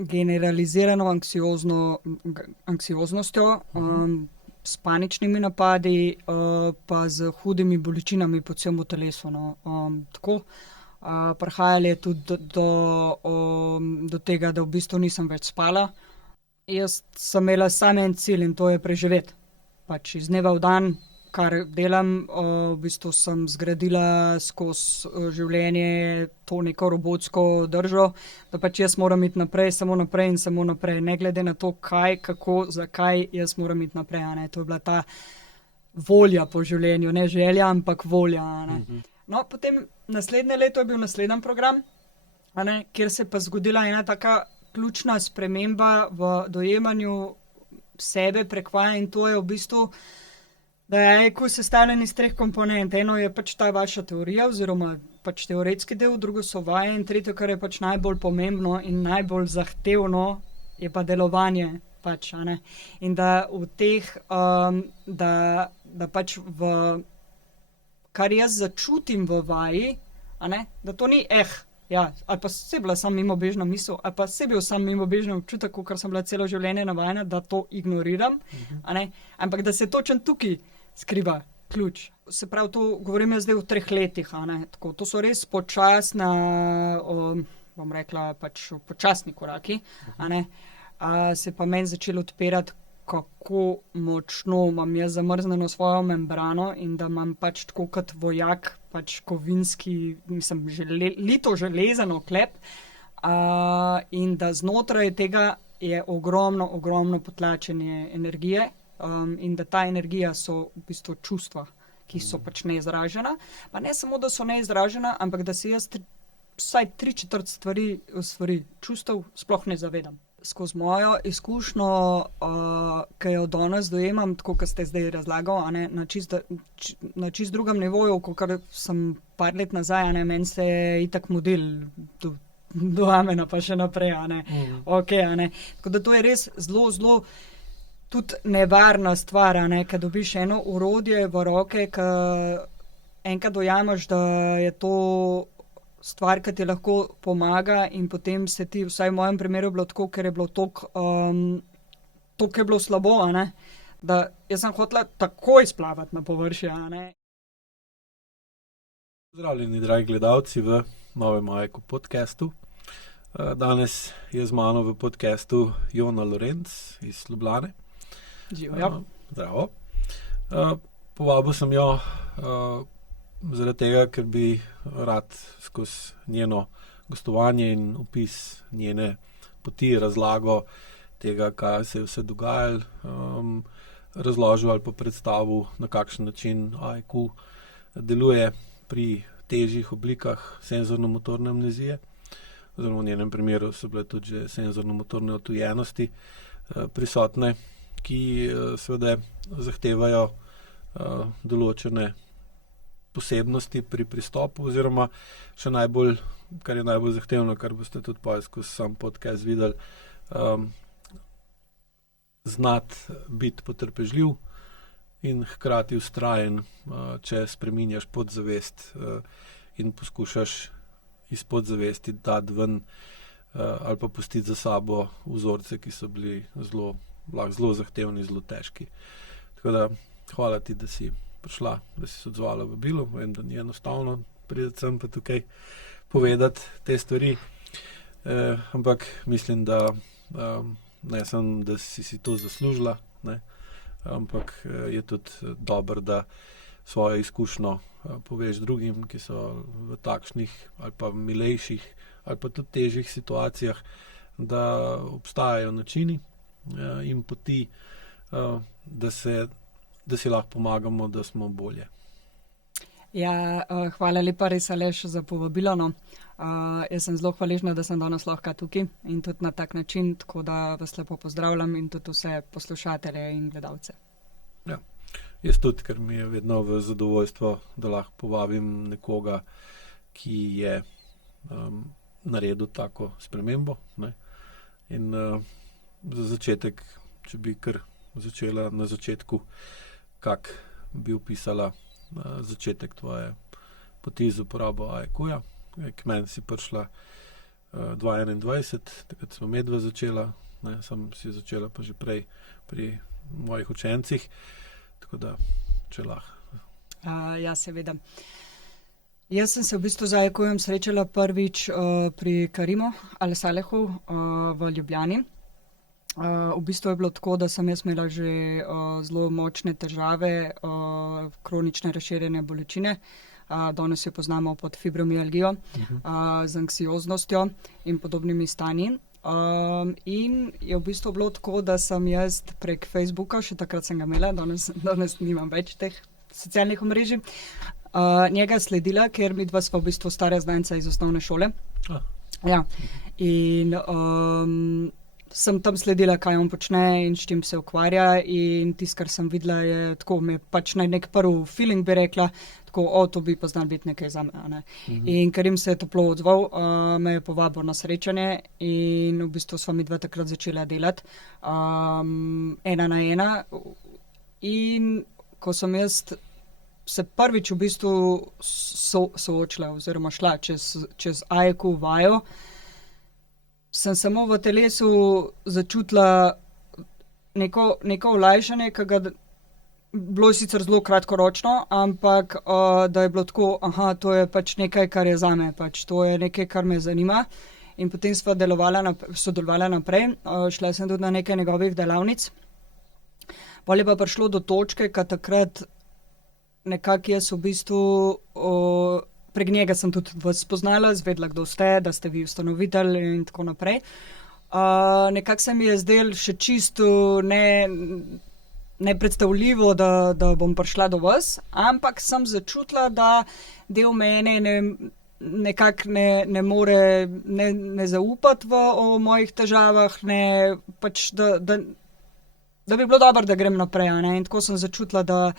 generalizirano anksioznostjo, s paničnimi napadi, pa z hudimi bolečinami po celem telesu. No. Tako. Prihajalo je tudi do tega, da v bistvu nisem več spala. Jaz sem imela samo en cilj in to je preživeti. Pač iz dneva v dan, kar delam, v bistvu sem zgradila skozi življenje to neko robotsko držo, da pač jaz moram iti naprej, samo naprej in samo naprej. Ne glede na to, kaj, kako, zakaj, jaz moram iti naprej. A ne. To je bila ta volja po življenju, ne želja, ampak volja. A ne. No, potem naslednje leto je bil naslednji program, a ne, kjer se je pa zgodila ena taka ključna sprememba v dojemanju sebe prek vaje in to je v bistvu, da je IQ sestavljen iz 3 komponent. Eno je pač ta vaša teorija oziroma pač teoretski del, drugo so vaje in tretje, kar je pač najbolj pomembno in najbolj zahtevno, je pa delovanje pač, a ne. In da v teh, da pač v kar jaz začutim v vaji, a ne, da to ni ja, ali pa se je bila samo mimobežna misel, ali pa se je bil samo mimobežni občutek, ker sem bila celo življenje navajena, da to ignoriram, a ne, ampak da se točno tukaj skriva ključ. Se pravi, to govorim jaz zdaj v 3 letih, a ne, tako, to so res počasna, bom rekla, pač počasni koraki, a ne, se pa meni začelo odpirati, kako močno imam jaz zamrznjeno svojo membrano in da imam pač tako kot vojak, pač kovinski, mislim, lito železano klep, in da znotraj tega je ogromno potlačenje energije, in da ta energija so v bistvu čustva, ki so pač neizražena. Pa ne samo, da so neizražena, ampak da se jaz vsaj 3/4 stvari čustev sploh ne zavedam. Skozi mojo izkušnjo, ki jo danes dojemam, tako kot ste zdaj razlagal, a ne, na čist drugem nivoju, kakor sem par let nazaj, a ne, meni se je itak model do amena pa še naprej, a ne. Okej, a ne. Tako da to je res zelo tudi nevarna stvar, a ne, ke dobiš eno orodje v roke, ke enkrat dojameš, da je to stvar, ki ti lahko pomaga in potem se ti, vsaj v mojem primeru je bilo tako, ker je bilo toliko je bilo slabo, a ne, da jaz sem hotela takoj splavati na površje, a ne. Pozdravljeni, dragi gledalci, v novem AEQ podcastu. Danes je z mano v podcastu Jona Lorenc iz Ljubljane. Živjo. Zdravo. Povabil sem jo zaradi tega, ker bi rad skozi njeno gostovanje in opis njene poti, razlago tega, kaj se je vse dogajalo, razložil ali pa predstavil, na kakšen način AEQ deluje pri težjih oblikah senzorno-motorne amnezije. Oziroma v njenem primeru so bile tudi že senzorno-motorne odtujenosti prisotne, ki seveda zahtevajo določene posebnosti pri pristopu oziroma še najbolj, kar je najbolj zahtevno, kar boste tudi potem skozi sam podcast videli, znati biti potrpežljiv in hkrati vztrajen, če spreminjaš podzavest in poskušaš iz podzavesti dati ven ali pa pustiti za sabo vzorce, ki so bili zelo zahtevni, zelo težki. Tako da, hvala ti, da si prišla, da si se odzvala vabilu. Vem, da ni enostavno priti sem pa tukaj povedati te stvari, ampak mislim, da ne samo, da si to zaslužila, ne, ampak je tudi dobro, da svojo izkušnjo poveš drugim, ki so v takšnih ali pa milejših ali pa tudi težjih situacijah, da obstajajo načini in poti, da si lahko pomagamo, da smo bolje. Ja, hvala lepa res, Aleš, za povabilo, no. Jaz sem zelo hvaležna, da sem danes lahko tukaj in tudi na tak način, tako da vas lepo pozdravljam in tudi vse poslušatelje in gledalce. Ja, jaz tudi, ker mi je vedno v zadovoljstvo, da lahko povabim nekoga, ki je naredil tako spremembo, ne. In za začetek, če bi kar začela na začetku, kak bi opisala začetek tvoje poti z uporabo AEQ-ja. K meni si prišla 2021, takrat smo medva začela, ne, sem si začela pa že prej pri mojih učencih, tako da, če lahko. Ja, seveda. Jaz sem se v bistvu z Ajakujem srečala prvič pri Karimu Al-Salehu v Ljubljani. V bistvu je bilo tako, da sem jaz imela že zelo močne težave, kronične razširjene bolečine. Danes jo poznamo pod fibromialgijo, z anksioznostjo in podobnimi stanji. In je v bistvu bilo tako, da sem jaz prek Facebooka, še takrat sem ga imela, danes nimam več teh socialnih omrežij, njega sledila, ker midva sva v bistvu stara znanca iz osnovne šole. Ja. In sem tam sledila, kaj on počne in s čim se ukvarja, in tisto, kar sem videla, je tako, me pač na nek prvi feeling bi rekla, tako, to bi pa znal biti nekaj zame, a ne. In Karim se je toplo odzval, me je povabil na srečanje in v bistvu sva midva takrat začela delati, 1 na 1. In ko sem jaz se prvič v bistvu soočila oziroma šla čez Ajaku vajo, sem samo v telesu začutila neko olajšanje, ki ga bilo sicer zelo kratkoročno, ampak da je bilo tako, to je pač nekaj, kar je zame, pač to je nekaj, kar me zanima. In potem sva sodelovala naprej, šla sem tudi na nekaj njegovih delavnic. Pol je pa prišlo do točke, ko takrat nekako jaz v bistvu prek njega sem tudi vas spoznala, zvedela, kdo ste, da ste vi ustanovitelj in tako naprej. Nekako se mi je zdelo še čisto nepredstavljivo, da bom prišla do vas, ampak sem začutila, da del mene nekako ne more ne zaupati o mojih težavah, pač da bi bilo dobro, da grem naprej, a ne. In tako sem začutila, da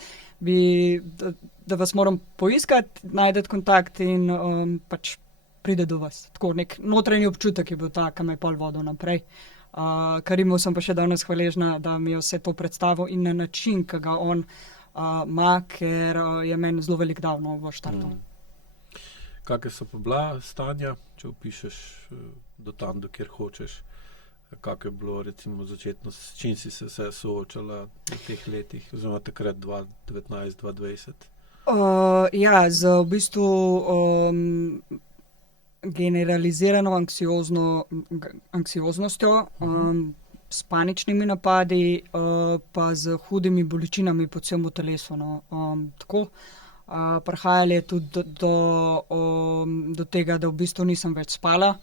vas moram poiskati, najti kontakt in pač pride do vas. Tako nek notranji občutek je bil ta, ki me je pol vodil naprej. Karimu sem pa še danes hvaležna, da mi je vse to predstavil in na način, ki ga on ima, ker je meni zelo veliko dal v štartu. Kakšne so pa bila stanja, če opišeš do tam, do kjer hočeš? Kako je bilo recimo začetno, s čim si se soočala v teh letih, oziroma takrat 2019, 2020? Ja, z v bistvu generalizirano anksioznostjo, s paničnimi napadi, pa z hudimi bolečinami po celem telesu, no. Tako. Prihajalo je tudi do tega, da v bistvu nisem več spala.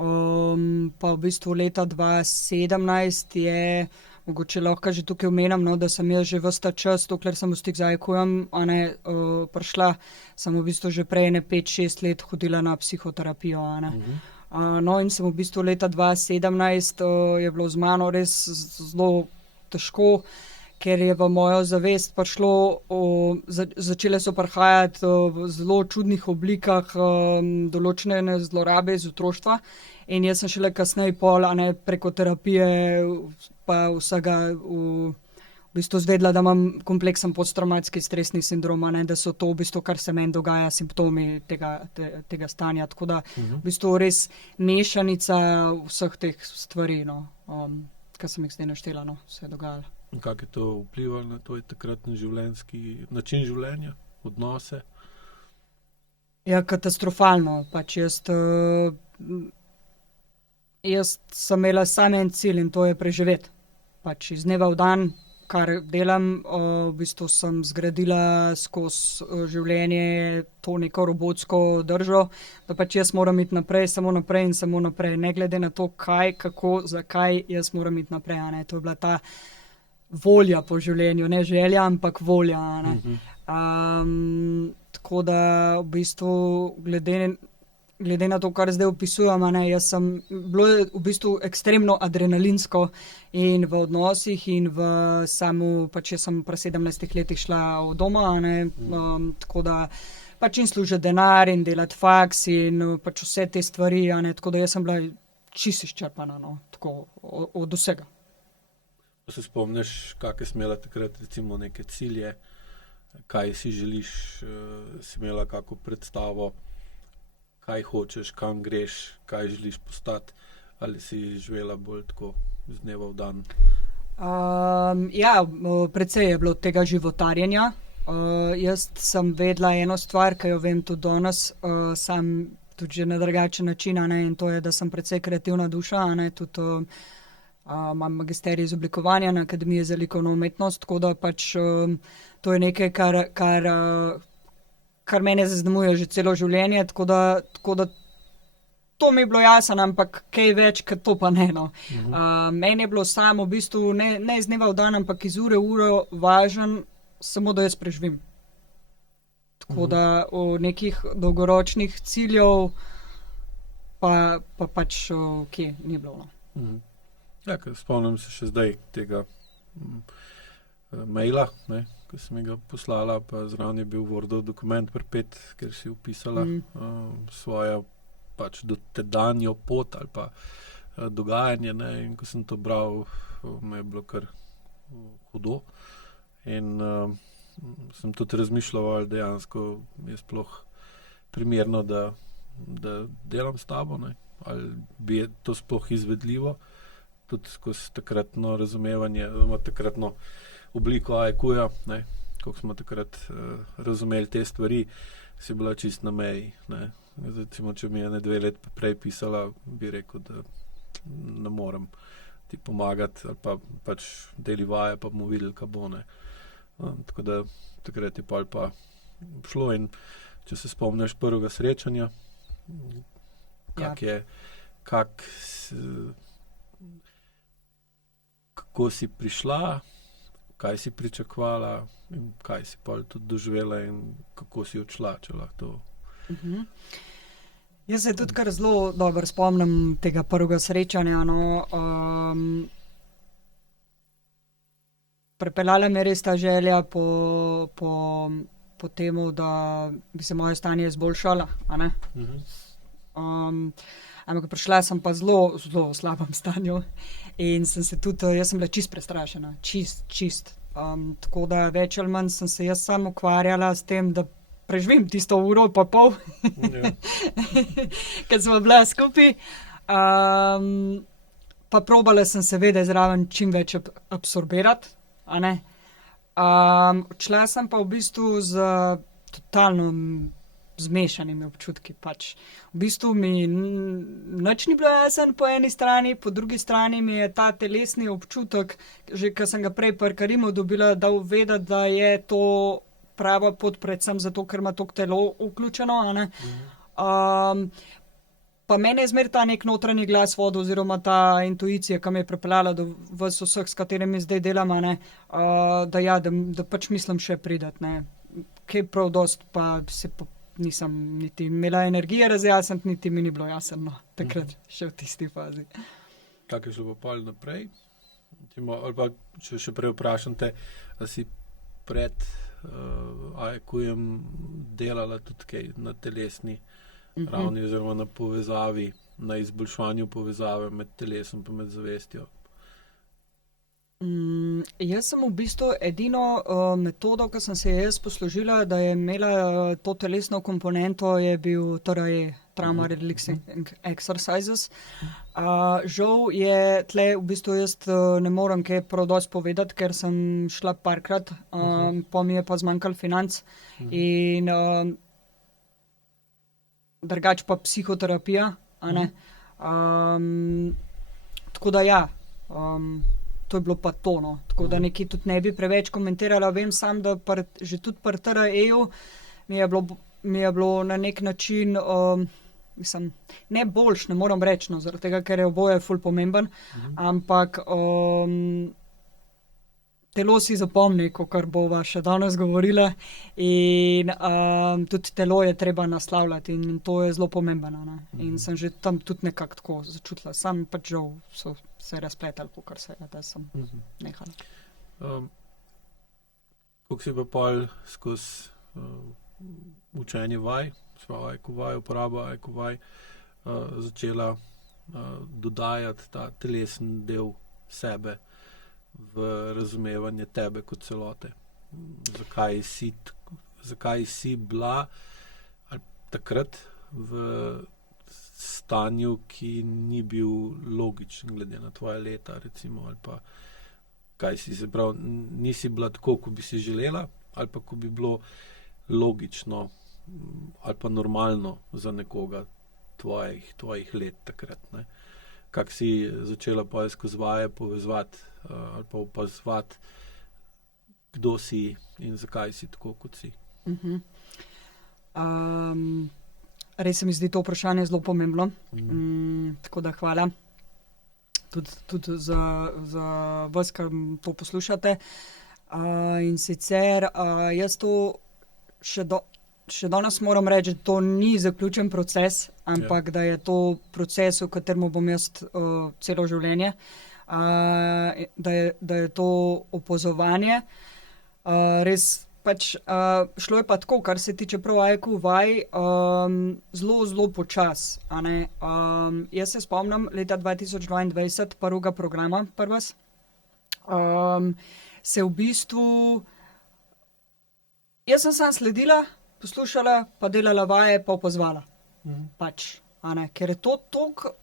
Pa v bistvu leta 2017 je, mogoče lahko že tukaj omenim, no, da sem jaz že ves ta čas, dokler sem v stik z Ajakujem, prišla, sem v bistvu že prej 5-6 let hodila na psihoterapijo, a ne. No, in sem v bistvu leta 2017 je bilo z mano res zelo težko, ker je v mojo zavest prišlo, začele so prihajati v zelo čudnih oblikah določene zlorabe iz otroštva. In jaz sem šele kasneje pol, a ne, preko terapije pa vsega v bistvu izvedela, da imam kompleksen posttravmatski stresni sindrom, a ne, da so to v bistvu, kar se meni dogaja, simptomi tega stanja. Tako da v bistvu res mešanica vseh teh stvari, no, kar sem jih zdaj naštela, no, se je dogajalo. In kako je to vplivalo na tvoj takratni življenjski način življenja, odnose? Ja, katastrofalno. Pač jaz sem imela samo en cilj in to je preživeti. Pač iz dneva v dan, kar delam, v bistvu sem zgradila skozi življenje to neko robotsko držo, da pač jaz moram iti naprej, samo naprej in samo naprej. Ne glede na to, kaj, kako, zakaj, jaz moram iti naprej, a ne. To je bila ta volja po življenju, ne želja, ampak volja, a ne. Tako da v bistvu glede na to, kar zdaj opisujem, a ne, bilo je v bistvu ekstremno adrenalinsko in v odnosih in v pač jaz sem pri 17 letih šla od doma, a ne, tako da pač in služiti denar in delati faks in pač vse te stvari, a ne, tako da jaz sem bila čisto izčrpana, no, tako od vsega. Se spomniš, kakšne si imela takrat recimo neke cilje, kaj si želiš, si imela kako predstavo, kaj hočeš, kam greš, kaj želiš postati, ali si živela bolj tako z dneva v dan? Precej je bilo tega životarjenja. Jaz sem vedela eno stvar, ki jo vem tudi danes, sam tudi že na drugačen način, in to je, da sem precej kreativna duša, tudi imam magisterij iz oblikovanja na Akademiji za likovno umetnost, tako da pač to je nekaj, kar mene zaznamuje že celo življenje, tako da to mi je bilo jasno, ampak kaj več, kot to pa ne. No. Meni je bilo samo v bistvu ne iz dneva v dan, ampak iz ure v uro važen, samo da jaz preživim. Tako da v nekih dolgoročnih ciljev pa pač kje ni bilo. No. Ja, spomnim se še zdaj tega maila, ki sem ga poslala, pa zraven je bil Wordov dokument pripet, ker si upisala svojo pač dotedanjo pot ali pa dogajanje, in ko sem to bral, me je bilo kar hudo. In sem tudi razmišljal, ali dejansko je sploh primerno, da delam s tabo, ali bi je to sploh izvedljivo, tudi skozi takratno razumevanje, takratno obliko IQ-ja, kako smo takrat razumeli te stvari, si bila čist na meji. Zdaj, če mi je 2 leti prej pisala, bi rekel, da ne morem ti pomagati, ali pa pač deli vaje, pa bomo videli, kaj bo. Tako da takrat je pa šlo, in če se spomniš prvega srečanja, kako si prišla, kaj si pričakovala in kaj si pol tudi doživela in kako si odšla, če lahko to. Jaz se tudi kar zelo dobro spomnim tega prvega srečanja. Pripeljala me je res ta želja po temu, da bi se moje stanje izboljšalo. Ampak prišla sem pa zelo, zelo v slabem stanju in jaz sem bila čist prestrašena, čist. Tako da več ali manj sem se jaz samo ukvarjala s tem, da preživim tisto uro pa pol, ker smo bila skupaj. Pa probala sem seveda zraven čim več absorbirati. Odšla sem pa v bistvu z totalno zmešanimi občutki. Pač. V bistvu mi nič ni bilo jasno po eni strani, po drugi strani mi je ta telesni občutek, že ker sem ga prej pri Karimu dobila, dal vedeti, da je to prava pot, predvsem zato, ker ima toliko telo vključeno. Pa mene je zmer ta nek notranji glas vodil, oziroma ta intuicija, ki me je pripeljala do vas vseh, s katerimi zdaj delam, da pač mislim še pridati. Kaj prav dost pa nisem niti imela energije razjasniti, niti mi ni bilo jasno, takrat še v tisti fazi. Kako je šlo pa pol naprej? Ali pa, če še prej vprašam te, a si pred IQ-jem delala tudi kaj na telesni ravni, oziroma na povezavi, na izboljševanju povezave med telesom pa med zavestjo? Jaz sem v bistvu edino metodo, ki sem se jaz poslužila, da je imela to telesno komponento, je bil TRE, Trauma Relaxing Exercises. Žal je tle v bistvu jaz ne morem kaj prav dosti povedati, ker sem šla parkrat, pa mi je pa zmanjkalo financ in drugače pa psihoterapija. Tako da ja, to je bilo pa to. Tako da nekaj tudi ne bi preveč komentirala. Vem sam, da že tudi pri TRE-ju mi je bilo na nek način, mislim, ne boljš, ne moram reči, zaradi tega, ker je oboje ful pomemben, ampak telo si zapomni, kakor bova še danes govorila, in tudi telo je treba naslavljati in to je zelo pomembno. In sem že tam tudi nekako tako začutila. Sam pač žal so se razpletali, kakor se je, da sem nehala. Kako si pa pol skozi učenje vaj, svojo IQ vaj, uporabo IQ vaj, začela dodajati ta telesni del sebe v razumevanje tebe kot celote? Zakaj si bila takrat v stanju, ki ni bil logičen, glede na tvoje leta, recimo, ali pa kaj si se prav, nisi bila tako, kot bi si želela, ali pa ko bi bilo logično ali pa normalno za nekoga tvojih let takrat, ne. Kako si začela skozi vaje povezovati ali pa opazovati, kdo si in zakaj si tako, kot si. Res se mi zdi to vprašanje zelo pomembno, tako da hvala tudi za vas, kar to poslušate. In sicer jaz to še danes moram reči, da to ni zaključen proces, ampak da je to proces, v katerem bom jaz celo življenje, da je to opazovanje. Res pač šlo je pa tako, kar se tiče prav IQ vaj, zelo počas, a ne. Jaz se spomnim leta 2022 prvega programa pri vas, se v bistvu jaz sem samo sledila, poslušala, pa delala vaje, pa opazovala. Pač, a ne, ker je to toliko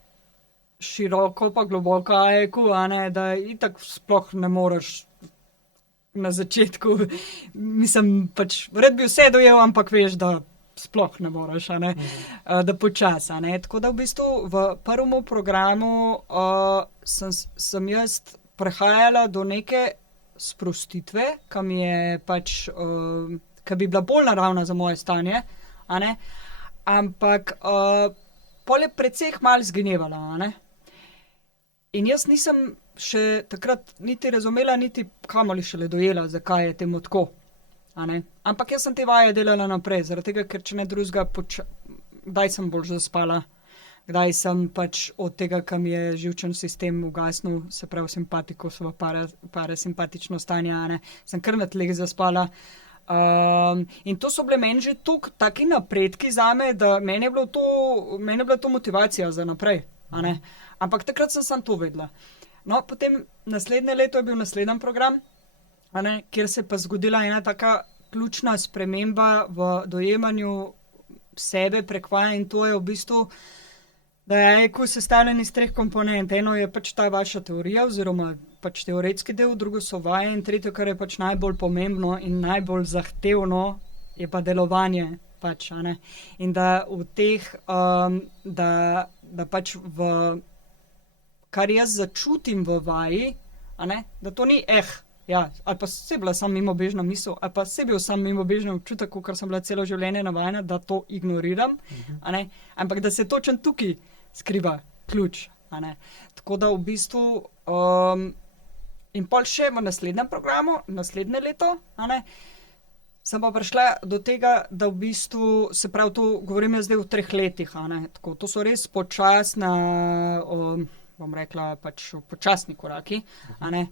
široko pa globoko IQ, a ne, da itak sploh ne moreš na začetku, mislim, pač rad bi vse dojel, ampak veš, da sploh ne moreš, a ne, da počasi, a ne. Tako da v bistvu v prvem programu sem jaz prehajala do neke sprostitve, ki mi je pač, ki bi bila bolj naravna za moje stanje, a ne, ampak pol je precej malo zgenevala, a ne. In jaz nisem še takrat niti razumela, niti kamoli šele dojela, zakaj je temu tako, a ne. Ampak jaz sem te vaje delala naprej, zaradi tega, ker če ne drugega, kdaj sem bolj zaspala, kdaj sem pač od tega, kam je živčen sistem ugasnil, se pravi simpatikusovo parasimpatično stanje, a ne, sem kar na tleh zaspala. In to so bile meni že taki napredki zame, da meni je bila to motivacija za naprej, a ne. Ampak takrat sem samo to vedela. No, potem naslednje leto je bil naslednji program, a ne, kjer se je pa zgodila ena taka ključna sprememba v dojemanju sebe prek vaj, in to je v bistvu, da je IQ sestavljen iz 3 komponent. Eno je pač ta vaša teorija oziroma pač teoretski del, drugo so vaje in tretje, kar je pač najbolj pomembno in najbolj zahtevno, je pa delovanje pač, a ne. In da v teh, da pač v kar jaz začutim v vaji, a ne, da to ni ja, ali pa saj bila samo mimobežna misel, ali pa saj bil samo mimobežni občutek, kakor sem bila celo življenje navajena, da to ignoriram, a ne, ampak da se točno tukaj skriva ključ, a ne. Tako da v bistvu in pol še v naslednjem programu, naslednje leto, a ne, sem pa prišla do tega, da v bistvu, se pravi, to govorim jaz zdaj v 3 letih, a ne, tako, to so res počasna, bom rekla, pač počasni koraki, a ne,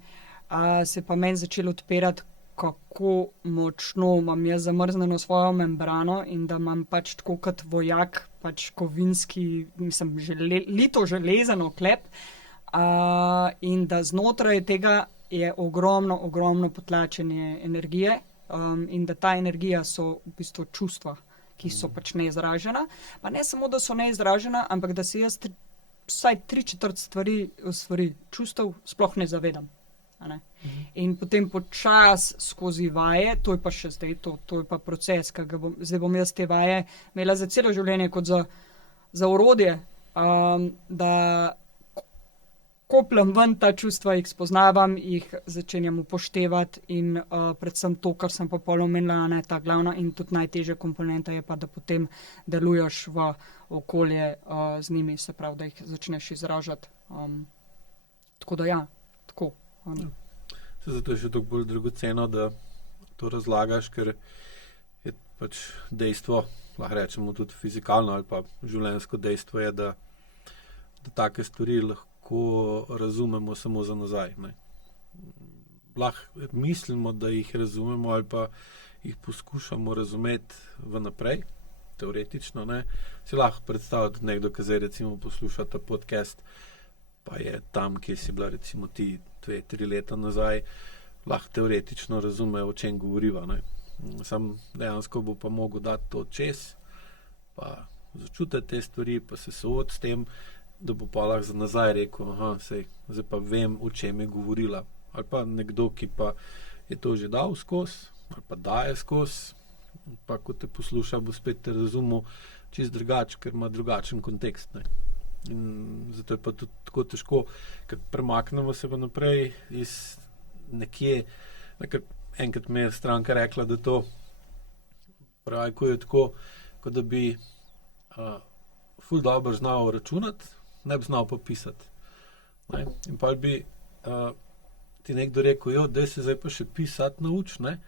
se pa meni začelo odpirati, kako močno imam jaz zamrznjeno svojo membrano in da imam pač tako kot vojak, pač kovinski, mislim, lito železan oklep, in da znotraj tega je ogromno potlačenje energije, in da ta energija so v bistvu čustva, ki so pač neizražena. Pa ne samo, da so neizražena, ampak da se jaz vsaj 3/4 stvari čustev sploh ne zavedam, a ne. In potem počasi skozi vaje, to je pa še zdaj, to je pa proces, ki ga zdaj bom jaz te vaje imela za celo življenje kot za orodje, da kopljem ven ta čustva, jih spoznavam, jih začenjam upoštevati in predvsem to, kar sem pa pol omenila, ne, ta glavna in tudi najtežja komponenta je pa, da potem deluješ v okolje z njimi, se pravi, da jih začneš izražati. Tako da ja, tako. Zato je še toliko bolj dragoceno, da to razlagaš, ker je pač dejstvo, lahko rečemo tudi fizikalno ali pa življenjsko dejstvo je, da take stvari lahko razumemo samo za nazaj, ne. Lahko mislimo, da jih razumemo ali pa jih poskušamo razumeti vnaprej, teoretično, ne. Si lahko predstavlja tudi nekdo, ki zdaj recimo posluša ta podcast, pa je tam, kjer si bila recimo ti 2-3 leta nazaj, lahko teoretično razume, o čem govoriva, ne. Sam dejansko bo pa mogel dati to čez, pa začutiti te stvari, pa se soočiti s tem, da bo pa lahko za nazaj rekel, zdaj pa vem, o čem je govorila. Ali pa nekdo, ki pa je to že dal skozi, ali pa daje skozi, pa ko te posluša, bo spet te razumel čist drugače, ker ima drugačen kontekst. Ne. In zato je pa tudi tako težko, ker premaknemo se pa naprej iz nekje, ker enkrat mi je stranka rekla, da to je tako, kot da bi ful dobro znal računati, ne bi znal pa pisati. Ne? In pa bi ti nekdo rekel, daj se zdaj pa še pisati nauči, ne?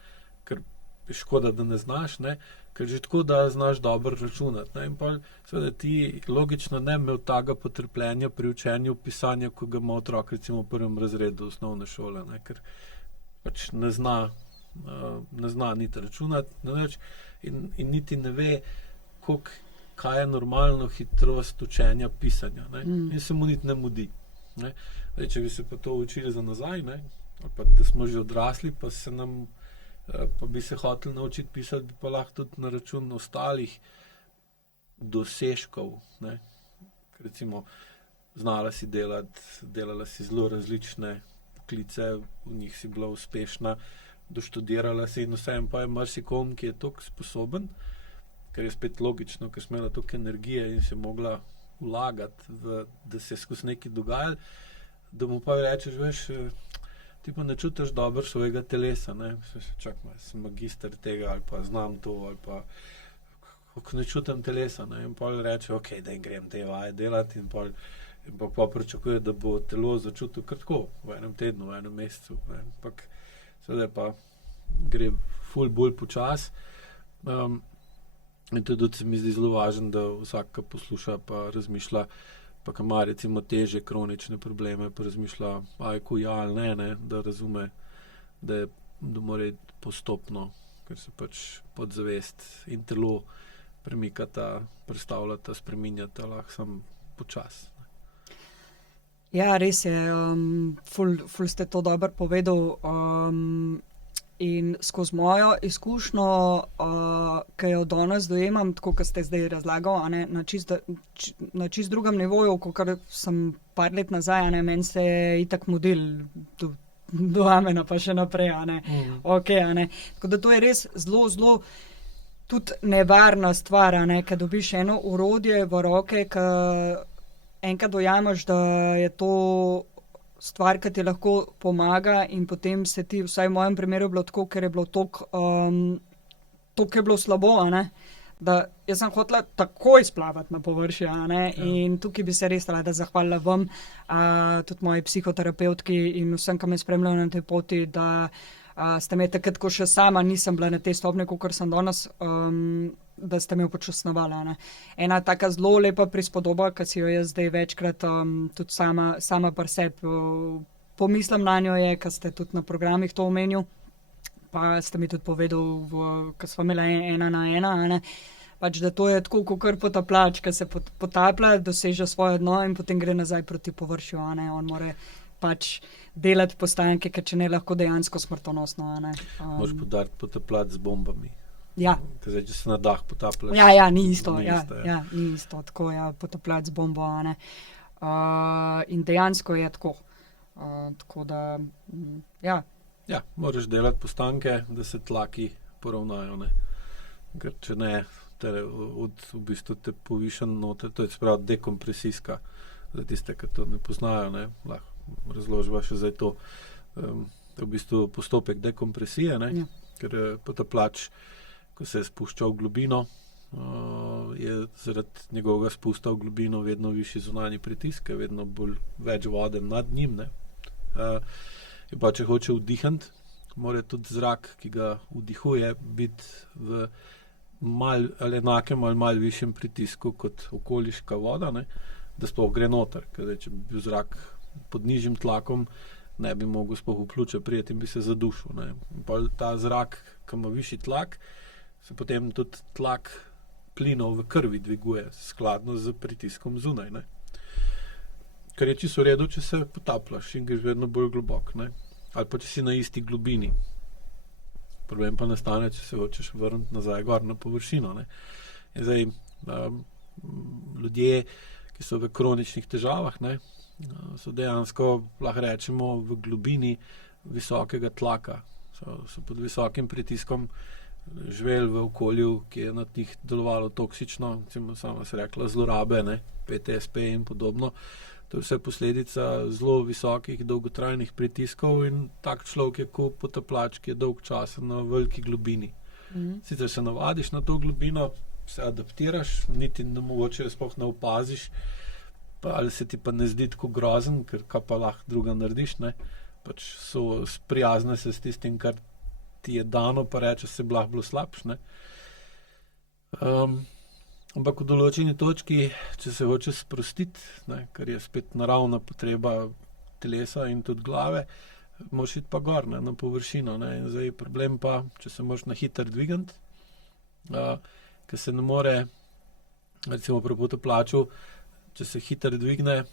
Ker je škoda, da ne znaš, ne? Ker že tako, da znaš dobro računati. Ne? In pa seveda ti logično ne imel taga potrpljenja pri učenju pisanja, ko ga ima otrok recimo v prvem razredu osnovne šole, ne? Ker pač ne zna niti računati, in niti ne ve, kaj je normalno hitrost učenja pisanja. Ne? In se mu niti ne mudi. Ne? Zdaj, če bi se pa to učili za nazaj, ne? Ali pa da smo že odrasli, pa bi se hoteli naučiti pisati, bi pa lahko tudi na račun ostalih dosežkov. Ne? Recimo, znala si delati, delala si zelo različne poklice, v njih si bila uspešna, doštudirala si in vse, pa je marsikom, ki je toliko sposoben, ker je spet logično, ker si imela toliko energije in si mogla vlagati, da se je skozi nekaj dogajalo, da mu pa rečeš, veš, ti pa ne čutiš dobro svojega telesa, ne, čakaj, sem magister tega, ali pa znam to, ali pa kako ne čutim telesa, ne, in pa reče, ok, da grem te vaje delati, in pa pričakuje, da bo telo začutil kar tako, v enem tednu, v enem mesecu, ne, ampak seveda pa gre ful bolj počas. In tudi se mi zdi zelo važno, da vsak, ki posluša, pa razmišlja, pa ki ima recimo teže kronične probleme, pa razmišlja, ali ne, da razume, da mora iti postopno, ker se pač podzavest in telo premikata, prestavljata, spreminjata, lahko samo počas. Ja, res je, ful ste to dobro povedal. In skozi mojo izkušnjo, ki jo danes dojemam, tako kot ste zdaj razlagal, na čist drugem nivoju, kakor sem par let nazaj, meni se je itak model do amena, pa še naprej, Okay, tako da to je res zelo, zelo tudi nevarna stvar, ker dobiš eno orodje v roke, ki enkrat dojameš, da je to stvar, ki ti lahko pomaga, in potem se ti, vsaj v mojem primeru je bilo tako, ker je bilo toliko je bilo slabo, da jaz sem hotela takoj splavati na površje, in tukaj bi se res rada zahvalila vam, tudi moji psihoterapevtki in vsem, ki me spremljajo na tej poti, da ste me takrat, ko še sama nisem bila na tej stopnji, kakor sem danes, da ste me upočasnjevali. Ena taka zelo lepa prispodoba, ki si jo jaz zdaj večkrat tudi sama pri sebi pomislim na njo, je, ker ste tudi na programih to omenil, pa ste mi tudi povedal, ko sva imela 1-na-1, pač da to je tako, kakor potapljač, ki se potaplja, doseže svoje dno in potem gre nazaj proti površju. On mora pač delati postanke, ker če ne, lahko dejansko smrtonosno. Moraš podariti potapljati z bombami. Ja. Zdaj, če se na dah potapljaš. Ja, ni isto. Ni isto, tako, potapljati z bombo, in dejansko je tako. Tako da, ja. Ja, moraš delati postanke, da se tlaki poravnajo, Ker če ne, v bistvu te povišen noter, to je sprav dekompresijska, za tiste, ki to ne poznajo, lahko razložba še zdaj to. To je v bistvu postopek dekompresije, ker potapljač, ko se je spuščal v globino, je zaradi njegovega spusta v globino vedno višji zunanji pritisk, vedno več vode nad njim. In pa če hoče vdihniti, mora tudi zrak, ki ga vdihuje, biti v ali enakem ali malo višjem pritisku kot okoliška voda, da sploh gre noter. Ker če bi bil zrak pod nižjim tlakom, ne bi mogel sploh v pljuča prijeti in bi se zadušil. In pa ta zrak, ki ima višji tlak, se potem tudi tlak plinov v krvi dviguje skladno z pritiskom zunaj. Kar je čisto v redu, če se potapljaš in greš vedno bolj globok. Ali pa če si na isti globini. Problem pa nastane, če se hočeš vrniti nazaj gor na površino. In zdaj, Ljudje, ki so v kroničnih težavah, ne, so dejansko, lahko rečemo, v globini visokega tlaka. So pod visokim pritiskom živeli v okolju, ki je na njih delovalo toksično, recimo sama se rekla zlorabe, ne, PTSP in podobno. To je vse posledica zelo visokih, dolgotrajnih pritiskov in tak človek je kot potapljač, ki je dolg časa na veliki globini. Sicer se navadiš na to globino, se adaptiraš, niti mogoče sploh ne opaziš, ali se ti pa ne zdi tako grozen, ker kaj pa lahko druga narediš, ne. Pač so sprijazne se s tistim, kar ti je dano, pa reče se bi lahko bilo slabše, ne. Ampak v določeni točki, če se hoče sprostiti, ne, kar je spet naravna potreba telesa in tudi glave, moraš iti pa gor, ne, na površino, ne. In zdaj problem pa, če se moraš na hitro dvigniti, ker se ne more, recimo pri potapljaču, če se hitro dvigne,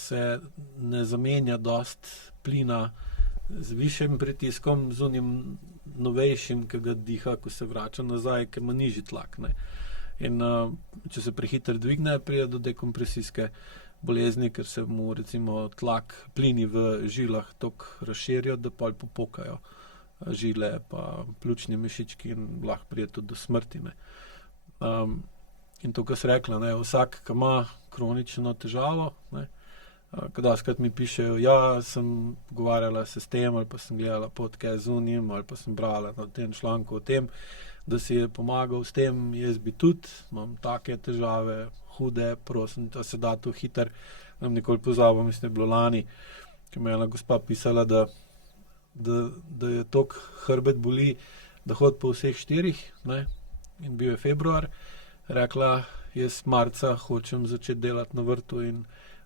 se ne zamenja dosti plina z višjim pritiskom, z unim novejšim, ki ga diha, ko se vrača nazaj, ker ima nižji tlak, ne. In če se prehitro dvigne, pride do dekompresijske bolezni, ker se mu recimo tlak, plini v žilah toliko razširijo, da pol popukajo žile pa pljučni mišički in lahko pride tudi do smrti, ne. In to, kar si rekla, ne, vsak, ki ima kronično težavo, ne, ko dostikrat mi pišejo, ja, sem pogovarjala se s tem, ali pa sem gledala podcast z unim, ali pa sem brala na tem članku o tem, da si je pomagal s tem, jaz bi tudi, imam take težave, hude, prosim, da se da to hitro, nam nikoli pozabim, mislim, je bilo lani, ki me je ena gospa pisala, da je tok hrbet boli, da hodi po vseh 4, ne, in bil je februar, rekla, jaz marca hočem začeti delati na vrtu in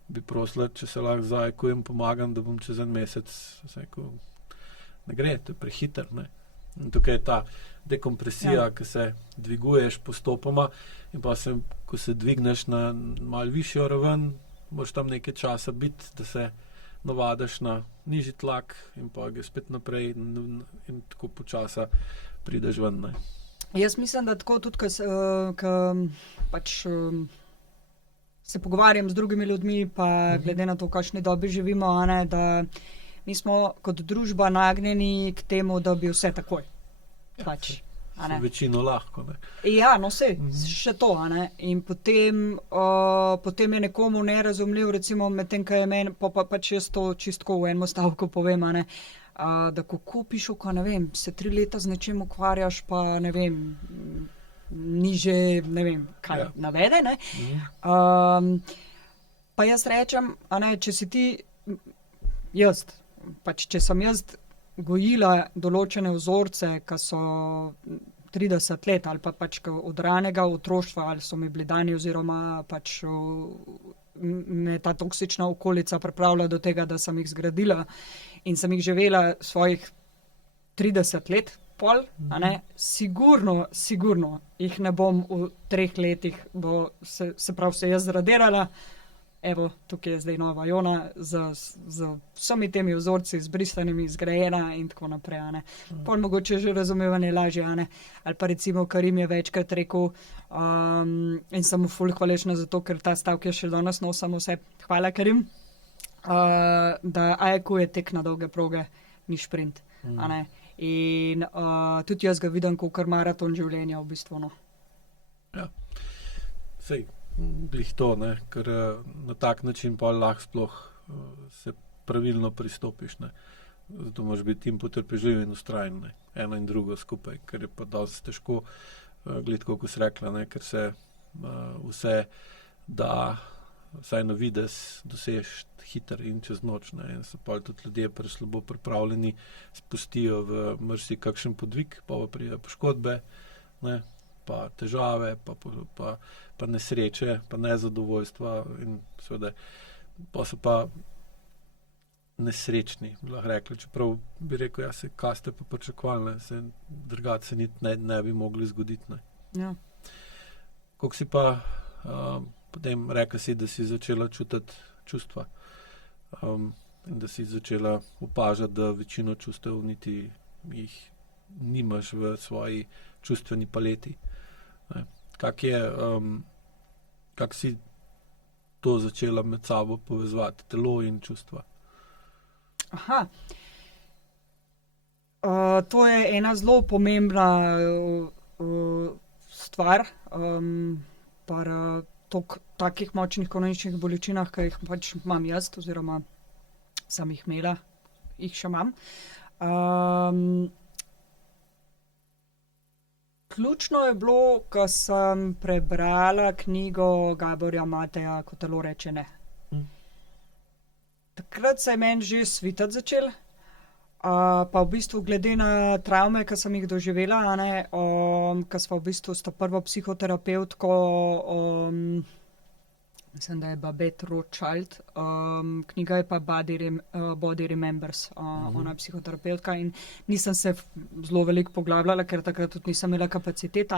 bi prosila, če se lahko zdaj, ko jim pomagam, da bom čez en mesec, rekel, ne gre, to je prehiter, ne. In tukaj je ta dekompresija, ki se dviguješ postopoma in pa ko se dvigneš na malo višjo raven, moraš tam nekaj časa biti, da se navadiš na nižji tlak in pa gre spet naprej in tako počasa prideš ven, ne. Jaz mislim, da tako tudi, ko pač se pogovarjam z drugimi ljudmi, pa glede na to, v kakšni dobi živimo, a ne, da mi smo kot družba nagnjeni k temu, da bi vse takoj. Pač, a ne. Večino lahko, ne. Ja, no sej, še to, a ne. In potem je nekomu nerazumljiv, recimo medtem, ko je meni, pač jaz to čistko v enem stavku povem, a ne, da ko kupiš, ne vem, se 3 leta z nečim ukvarjaš, pa ne vem, ni že, ne vem, kaj navede, ne. Pa jaz rečem, a ne, če si ti, jaz, pač če sem jaz gojila določene vzorce, ki so 30 let ali pa pač od ranega otroštva, ali so mi bili dani oziroma pač me ta toksična okolica pripravila do tega, da sem jih zgradila in sem jih živela svojih 30 let pol, a ne, sigurno jih ne bom v 3 letih, se pravi, se jaz zradirala. Evo, tukaj je zdaj nova Jona z vsemi temi vzorci izbrisanimi, zgrajena in tako naprej, a ne. Pol mogoče že razumevanje lažje, a ne. Ali pa recimo Karim je večkrat rekel, in sem mu ful hvaležna za to, ker ta stavek je še danes nosim vse. Hvala, Karim. Da AEQ je tek na dolge proge, ni šprint, a ne. In tudi jaz ga vidim kot maraton življenja v bistvu, no. Ja, sej. Glih to, ne, ker na tak način pa lahko sploh se pravilno pristopiš, ne. Zato moraš biti in potrpežljiv in vztrajen, ne. Eno in drugo skupaj, ker je pa dosti težko, glih tako, kot si rekla, ne, ker se vse da, vsaj na videz, dosež hitro in čez noč, ne, in so pa tudi ljudje preslabo pripravljeni, spustijo v marsikakšen podvig, pa pride poškodbe, ne, pa težave, pa nesreče, pa nezadovoljstva in seveda, pa so pa nesrečni, bi lahko rekli, čeprav bi rekel, ja, se kaj ste pa pričakovali, ne, se drugače se niti ne bi mogli zgoditi, ne. Ja. Koliko si pa potem rekla si, da si začela čutiti čustva, in da si začela opažati, da večino čustev niti jih nimaš v svoji čustveni paleti. Kak je Kako si to začela med sabo povezovati, telo in čustva? Aha. To je ena zelo pomembna stvar. Pri takih močnih kroničnih bolečinah, ki jih pač imam jaz, oziroma sem jih imela, jih še imam. Ključno je bilo, ko sem prebrala knjigo Gaborja Mateja Ko telo reče ne. Takrat se je meni že svitati začelo. Pa v bistvu glede na travme, ki sem jih doživela, ko sva v bistvu s to prvo psihoterapevtko, mislim, da je Babette Rothschild, knjiga je pa Body Remembers, ona je psihoterapevtka in nisem se zelo veliko poglabljala, ker takrat tudi nisem imela kapacitet,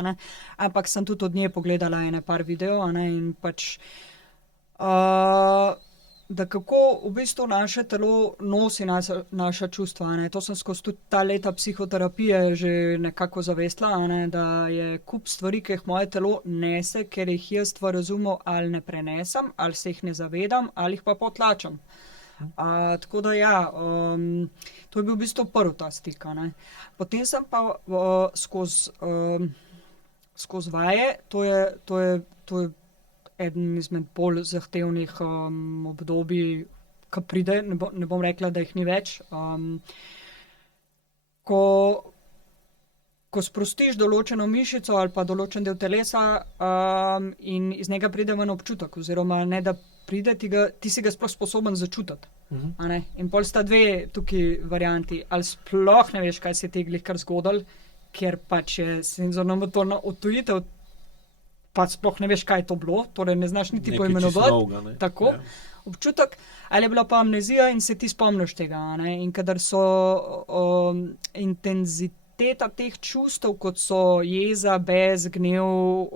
ampak sem tudi od nje pogledala ene par videov, in pač da kako v bistvu naše telo nosi naša čustva. To sem skozi tudi ta leta psihoterapije že nekako zavestila, da je kup stvari, ki jih moje telo nese, ker jih jaz v razumu ali ne prenesem, ali se jih ne zavedam, ali jih pa potlačam. Tako da ja, to je bil v bistvu prvi ta stik. Potem sem pa skozi vaje, to je eden izmed bolj zahtevnih obdobij, ki pride, ne bom rekla, da jih ni več. Ko sprostiš določeno mišico ali pa določen del telesa, in iz njega pride ven občutek, oziroma ne da pride, ti si ga sploh sposoben začutiti. In pol sta dve tukaj varianti. Ali sploh ne veš, kaj se je te glih kar zgodilo, ker pač je senzorno-motorna odtujitev, pa sploh ne veš, kaj je to bilo, torej ne znaš niti poimenovati. Tako, občutek, ali je bila pa amnezija in se ti spomniš tega. In kadar so intenziteta teh čustev, kot so jeza, bes, gnev,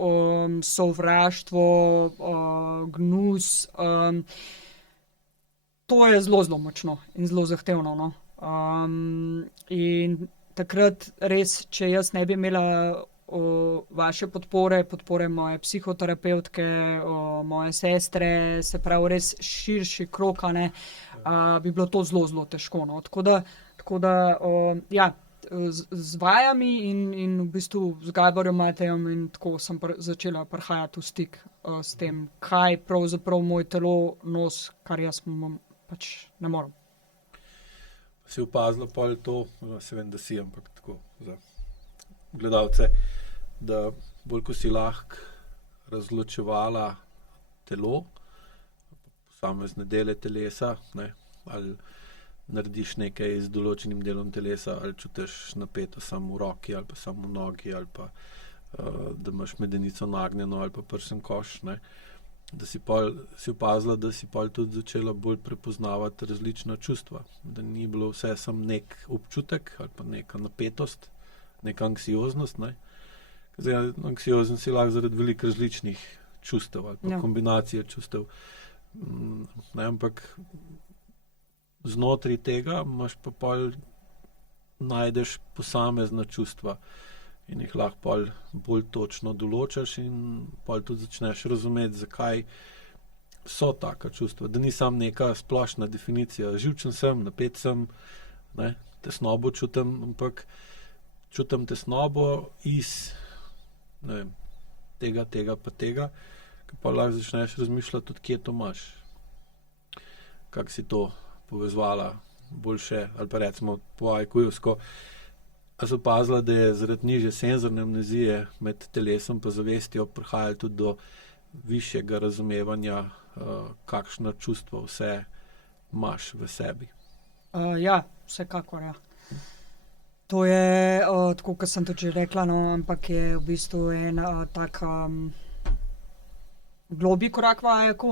sovraštvo, gnus, to je zelo, zelo močno in zelo zahtevno. In takrat res, če jaz ne bi imela vaše podpore moje psihoterapevtke, moje sestre, se pravi res širši krog, bi bilo to zelo, zelo težko. Tako da ja, z vajami in v bistvu z Gaborjem Matejem in tako sem začela prihajati v stik s tem, kaj pravzaprav moj telo nosi, kar jaz pač ne morem. Si opazila pol to, se vem, da si, ampak tako za gledalce, da bolj ko si lahko razločevala telo, posamezne dele telesa, ali narediš nekaj z določenim delom telesa, ali čutiš napeto samo v roki, ali pa samo v nogi, ali pa da imaš medenico nagnjeno, ali pa prsen koš, da si opazila, da si pol tudi začela bolj prepoznavati različna čustva, da ni bilo vse samo nek občutek ali pa neka napetost, neka anksioznost. Zdaj, anksiozen si lahko zaradi veliko različnih čustev ali pa kombinacije čustev. Ampak znotraj tega imaš pa pol, najdeš posamezna čustva in jih lahko pol bolj točno določaš in pol tudi začneš razumeti, zakaj so taka čustva. Da ni samo neka splošna definicija. Živčen sem, napet sem, tesnobo čutim, ampak čutim tesnobo iz tega pa tega, ki pa lahko začneš razmišljati tudi, kje to imaš. Kako si to povezvala boljše, ali pa recimo po IQ-jevsko, a si opazila, da je zaradi nižje senzorne amnezije med telesom pa zavestjo prihajalo tudi do višjega razumevanja, kakšna čustva vse imaš v sebi? Ja, vsekakor, ja. To je, tako kot sem tudi že rekla, ampak je v bistvu en tak globji korak v AEQ,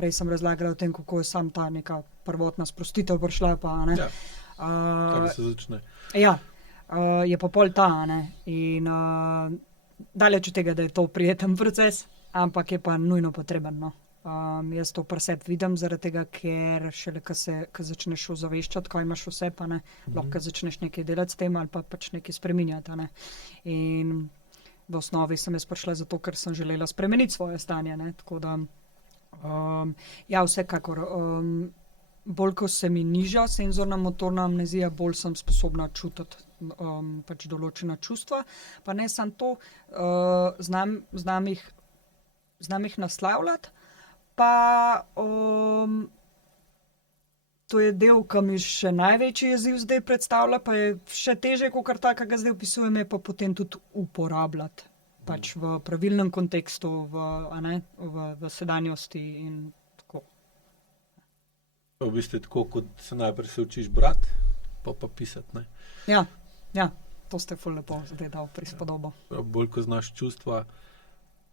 Prej sem razlagala o tem, kako je sam ta neka prvotna sprostitev prišla, Kako se začne? Ja, je pa pol ta, in daleč od tega, da je to prijeten proces, ampak je pa nujno potreben, jaz to pri sebi vidim, zaradi tega, ker šele, ko začneš ozaveščati, kaj imaš vse, lahko začneš nekaj delati s tem ali pa pač nekaj spreminjati, In v osnovi sem jaz prišla zato, ker sem želela spremeniti svoje stanje. Ne? Tako da, ja, vsekakor. Bolj, ko se mi niža senzorna motorna amnezija, bolj sem sposobna čutiti pač določena čustva. Pa ne samo to, znam jih naslavljati, pa to je del, ki mi še največji izziv zdaj predstavlja, pa je še težje, kot ta, ki ga zdaj opisujem, je pa potem tudi uporabljati. Pač v pravilnem kontekstu, v sedanjosti in tako. V bistvu tako, kot se najprej se učiš brati, pa pisati, ne? Ja, to ste ful lepo zdaj dal prispodobo. Bolj, ko znaš čustva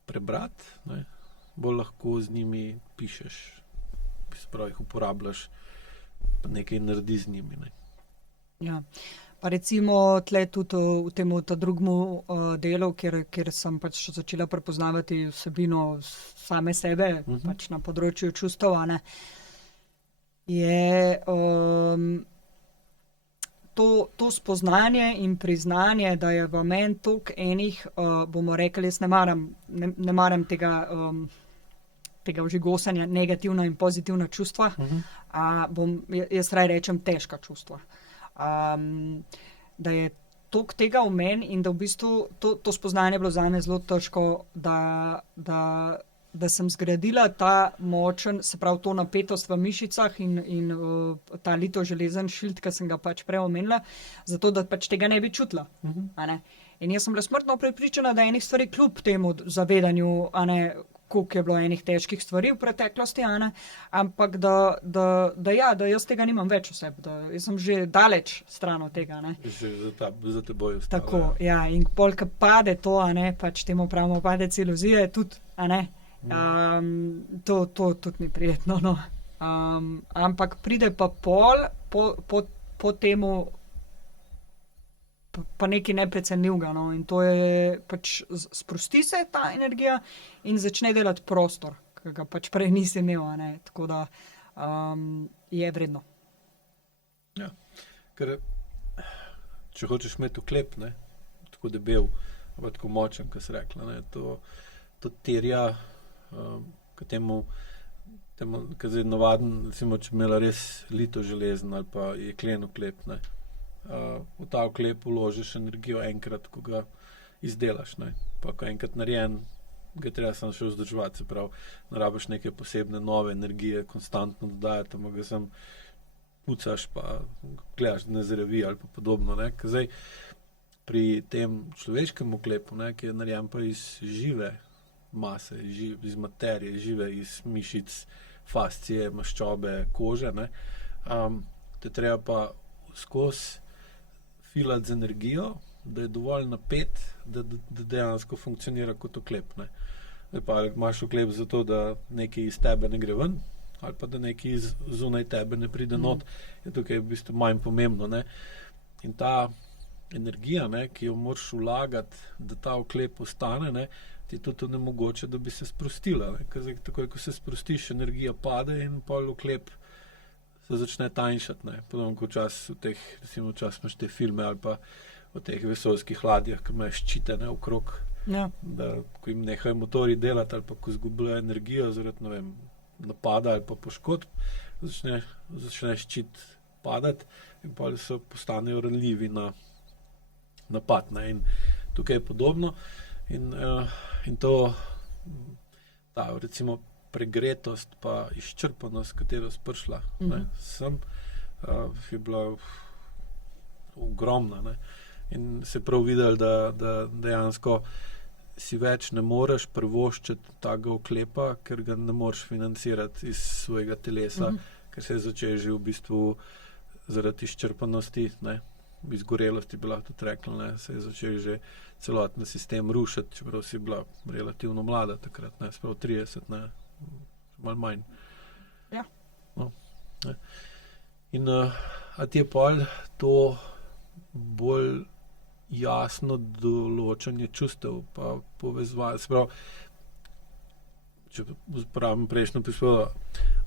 prebrati, ne, bolj lahko z njimi pišeš, sprav jih uporabljaš, pa nekaj naredi z njimi, ne. Ja, pa recimo tle tudi v tem drugemu delu, kjer sem pač začela prepoznavati vsebino same sebe, pač na področju čustev, ne, je to spoznanje in priznanje, da je v meni toliko enih, bomo rekli, jaz ne maram tega vžigosanja, negativna in pozitivna čustva, jaz raje rečem težka čustva. Da je toliko tega v meni in da v bistvu to spoznanje je bilo zame zelo težko, da sem zgradila ta močen, se pravi to napetost v mišicah in ta litoželezen šilt, ki sem ga pač prej omenila, zato da pač tega ne bi čutila. A ne? In jaz sem bila smrtno prepričana, da enih stvari kljub temu zavedanju, koliko je bilo enih težkih stvari v preteklosti, ampak da jaz tega nimam več v sebi, da jaz sem že daleč stran od tega. Za teboj ostalo. Tako, ja, in pol, ko pade to, pač temu pravimo padec iluzije, tudi, to tudi ni prijetno, no. Ampak pride pa pol po temu pa nekaj neprecenljivega, no, in to je pač sprosti se ta energija in začne delati prostor, ki ga pač prej nisi imel, tako da je vredno. Ja, ker če hočeš imeti oklep, ne, tako debel, pa tako močen, kot si rekla, ne, to terja k temu, ki zdaj navaden, recimo, če bi imela res lito železen ali pa jeklen oklep, ne, v ta oklep vložiš energijo enkrat, ko ga izdelaš, ne, pa ko enkrat narejen, ga treba samo še vzdrževati, se pravi, ne rabiš neke posebne nove energije, konstantno dodajati, ampak ga sem pucaš, pa gledaš, da ne zarevi ali pa podobno, ne, ker zdaj pri tem človeškem oklepu, ne, ki je narejen pa iz žive mase, iz materije, žive, iz mišic, fascije, maščobe, kože, ne, te treba pa skozi filati z energijo, da je dovolj napet, da dejansko funkcionira kot oklep, ne. Zdaj pa imaš oklep zato, da nekaj iz tebe ne gre ven, ali pa da nekaj zunaj tebe ne pride not, je tukaj v bistvu manj pomembno, ne. In ta energija, ne, ki jo moraš vlagati, da ta oklep ostane, ne, ti je tudi nemogoče, da bi se sprostila, ne. Ker zdaj, takoj, ko se sprostiš, energija pade in pol oklep se začne tanjšati, ne. Podobno kot recimo včasih imaš te filme ali pa o teh vesoljskih ladjah, ki imajo ščite, ne, okrog, da ko jim nehajo motorji delati ali pa ko izgubljajo energijo zaradi, ne vem, napada ali pa poškodb, začne ščit padati in pa postanejo ranljivi na napad, ne. In tukaj je podobno in to ta, recimo, pregretost pa izčrpanost, katero si prišla, ne, sem, je bila ogromna, ne. In se prav videli, da dejansko si več ne moreš privoščiti takega oklepa, ker ga ne moreš financirati iz svojega telesa, ker se je začel že v bistvu zaradi izčrpanosti, ne, izgorelosti bi lahko tudi rekla, ne, se je začel že celoten sistem rušiti, čeprav si bila relativno mlada takrat, ne, sprav 30, ne, malo manj. Ja. No, ne. In a ti je pol to bolj jasno določanje čustev pa povezovanje, se pravi, če uporabim prejšnjo prispodobo,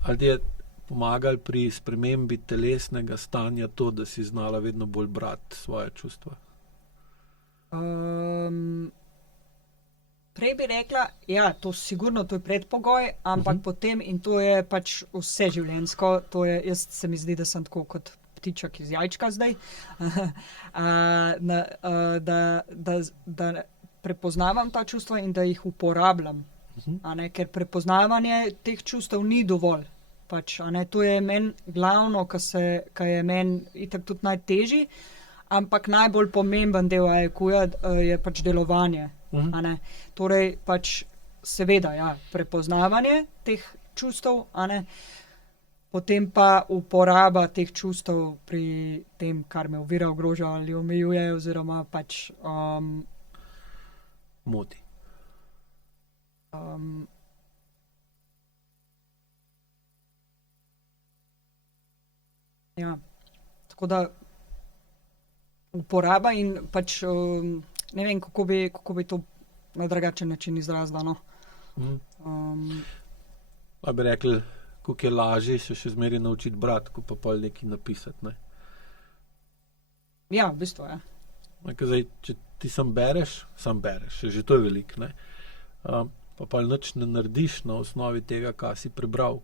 ali ti je pomagali pri spremembi telesnega stanja to, da si znala vedno bolj brati svoje čustva? Prej bi rekla, ja, to sigurno, to je predpogoj, ampak potem, in to je pač vse življenjsko, to je, jaz se mi zdi, da sem tako kot ptiček iz jajčka zdaj, da prepoznavam ta čustva in da jih uporabljam. Ker prepoznavanje teh čustev ni dovolj. Pač, to je meni glavno, kar je meni itak tudi najtežji, ampak najbolj pomemben del AEQ-ja je pač delovanje. Torej, pač seveda, ja, prepoznavanje teh čustev, potem pa uporaba teh čustev pri tem, kar me ovira, ogroža ali omejuje, oziroma pač moti. Ja, tako da uporaba in pač ne vem, kako bi to na drugačen način izrazila, no. A bi rekli, kako je lažje se še zmeraj naučiti brati, ko pa pol nekaj napisati, ne? Ja, v bistvu, ja. Zdaj, če ti sam bereš, že to je veliko, ne? Pa pol nič ne narediš na osnovi tega, kaj si prebral.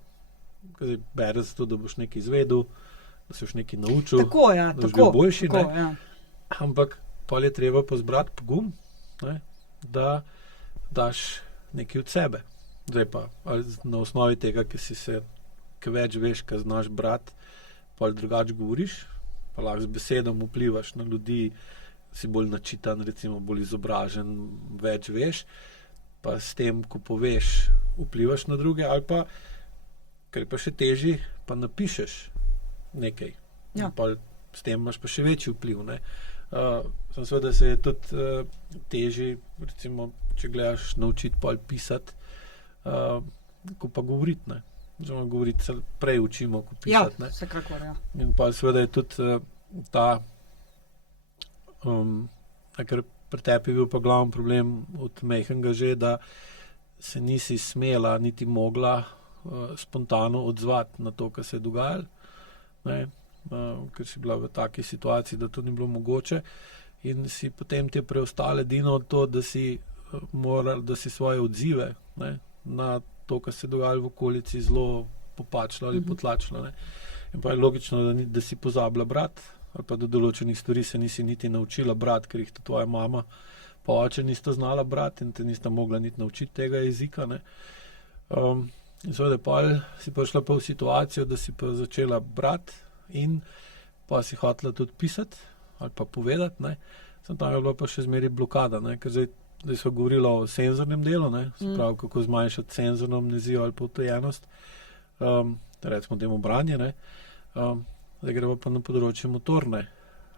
Zdaj, bereš zato, da boš nekaj izvedel, da si boš nekaj naučil, tako, ja, da boš bil boljši, tako, ne? ja. Ampak pol je treba pa zbrati pogum, ne? Da daš nekaj od sebe. Zdaj pa, na osnovi tega, ki več veš, ki znaš brati, pol drugače govoriš, pa lahko z besedom vplivaš na ljudi, si bolj načitan, recimo bolj izobražen, več veš, pa s tem, ko poveš, vplivaš na druge, ali pa, ker je pa še težji, pa napišeš nekaj. Ja. Pa s tem imaš pa še večji vpliv, ne. Sem seveda se je tudi težji, recimo, če gledaš, naučiti pol pisati, ko pa govoriti, ne. Oziroma govoriti se prej učimo, ko pisati, ne. Ja, vsekakor, ja. In pa seveda je tudi ta, ker pri tebi je bil pa glavni problem od majhnega že, da se nisi smela, niti mogla spontano odzvati na to, kar se je dogajalo, ne, ker si bila v taki situaciji, da to ni bilo mogoče in si potem ti je preostalo edino to, da si svoje odzive, ne, na to, kar se je dogajalo v okolici, zelo popačila ali potlačila, ne. In pa je logično, da si pozabila brati, ali pa do določenih stvari se nisi niti naučila brati, ker jih tudi tvoja mama pa oče nista znala brati in te nista mogla niti naučiti tega jezika, ne. In seveda pol si prišla pa v situacijo, da si pa začela brati in pa si hotela tudi pisati ali pa povedati, ne. Samo tam je bila pa še zmeraj blokada, ne, ker zdaj smo govorili o senzornem delu, ne, se pravi, kako zmanjšati senzorno amnezijo ali pa utajenost, recimo temu branje, ne. Zdaj gremo pa na področje motorne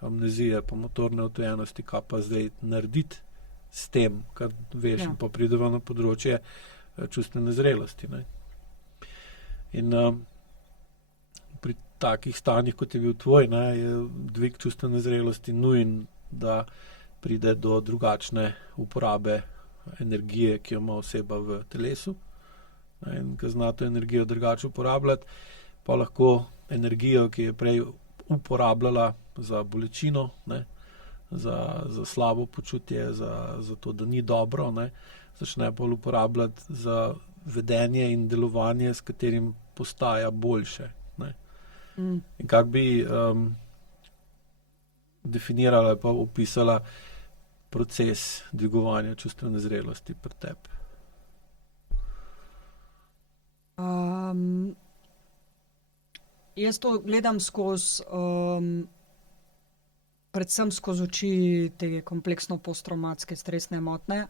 amnezije, pa motorne utajenosti, kaj pa zdaj narediti s tem, kar veš, in pa prideva na področje čustvene zrelosti, ne. In pri takih stanjih, kot je bil tvoj, ne, je dvig čustvene zrelosti nujen, da pride do drugačne uporabe energije, ki jo ima oseba v telesu. In ko zna to energijo drugače uporabljati, pa lahko energijo, ki je prej uporabljala za bolečino, ne, za slabo počutje, za to, da ni dobro, ne, začne pa uporabljati za vedenje in delovanje, s katerim postaja boljše, ne. In kako bi definirala pa opisala proces dvigovanja čustvene zrelosti pri tebi? Jaz to gledam skozi, predvsem skozi oči te kompleksno posttravmatske stresne motnje,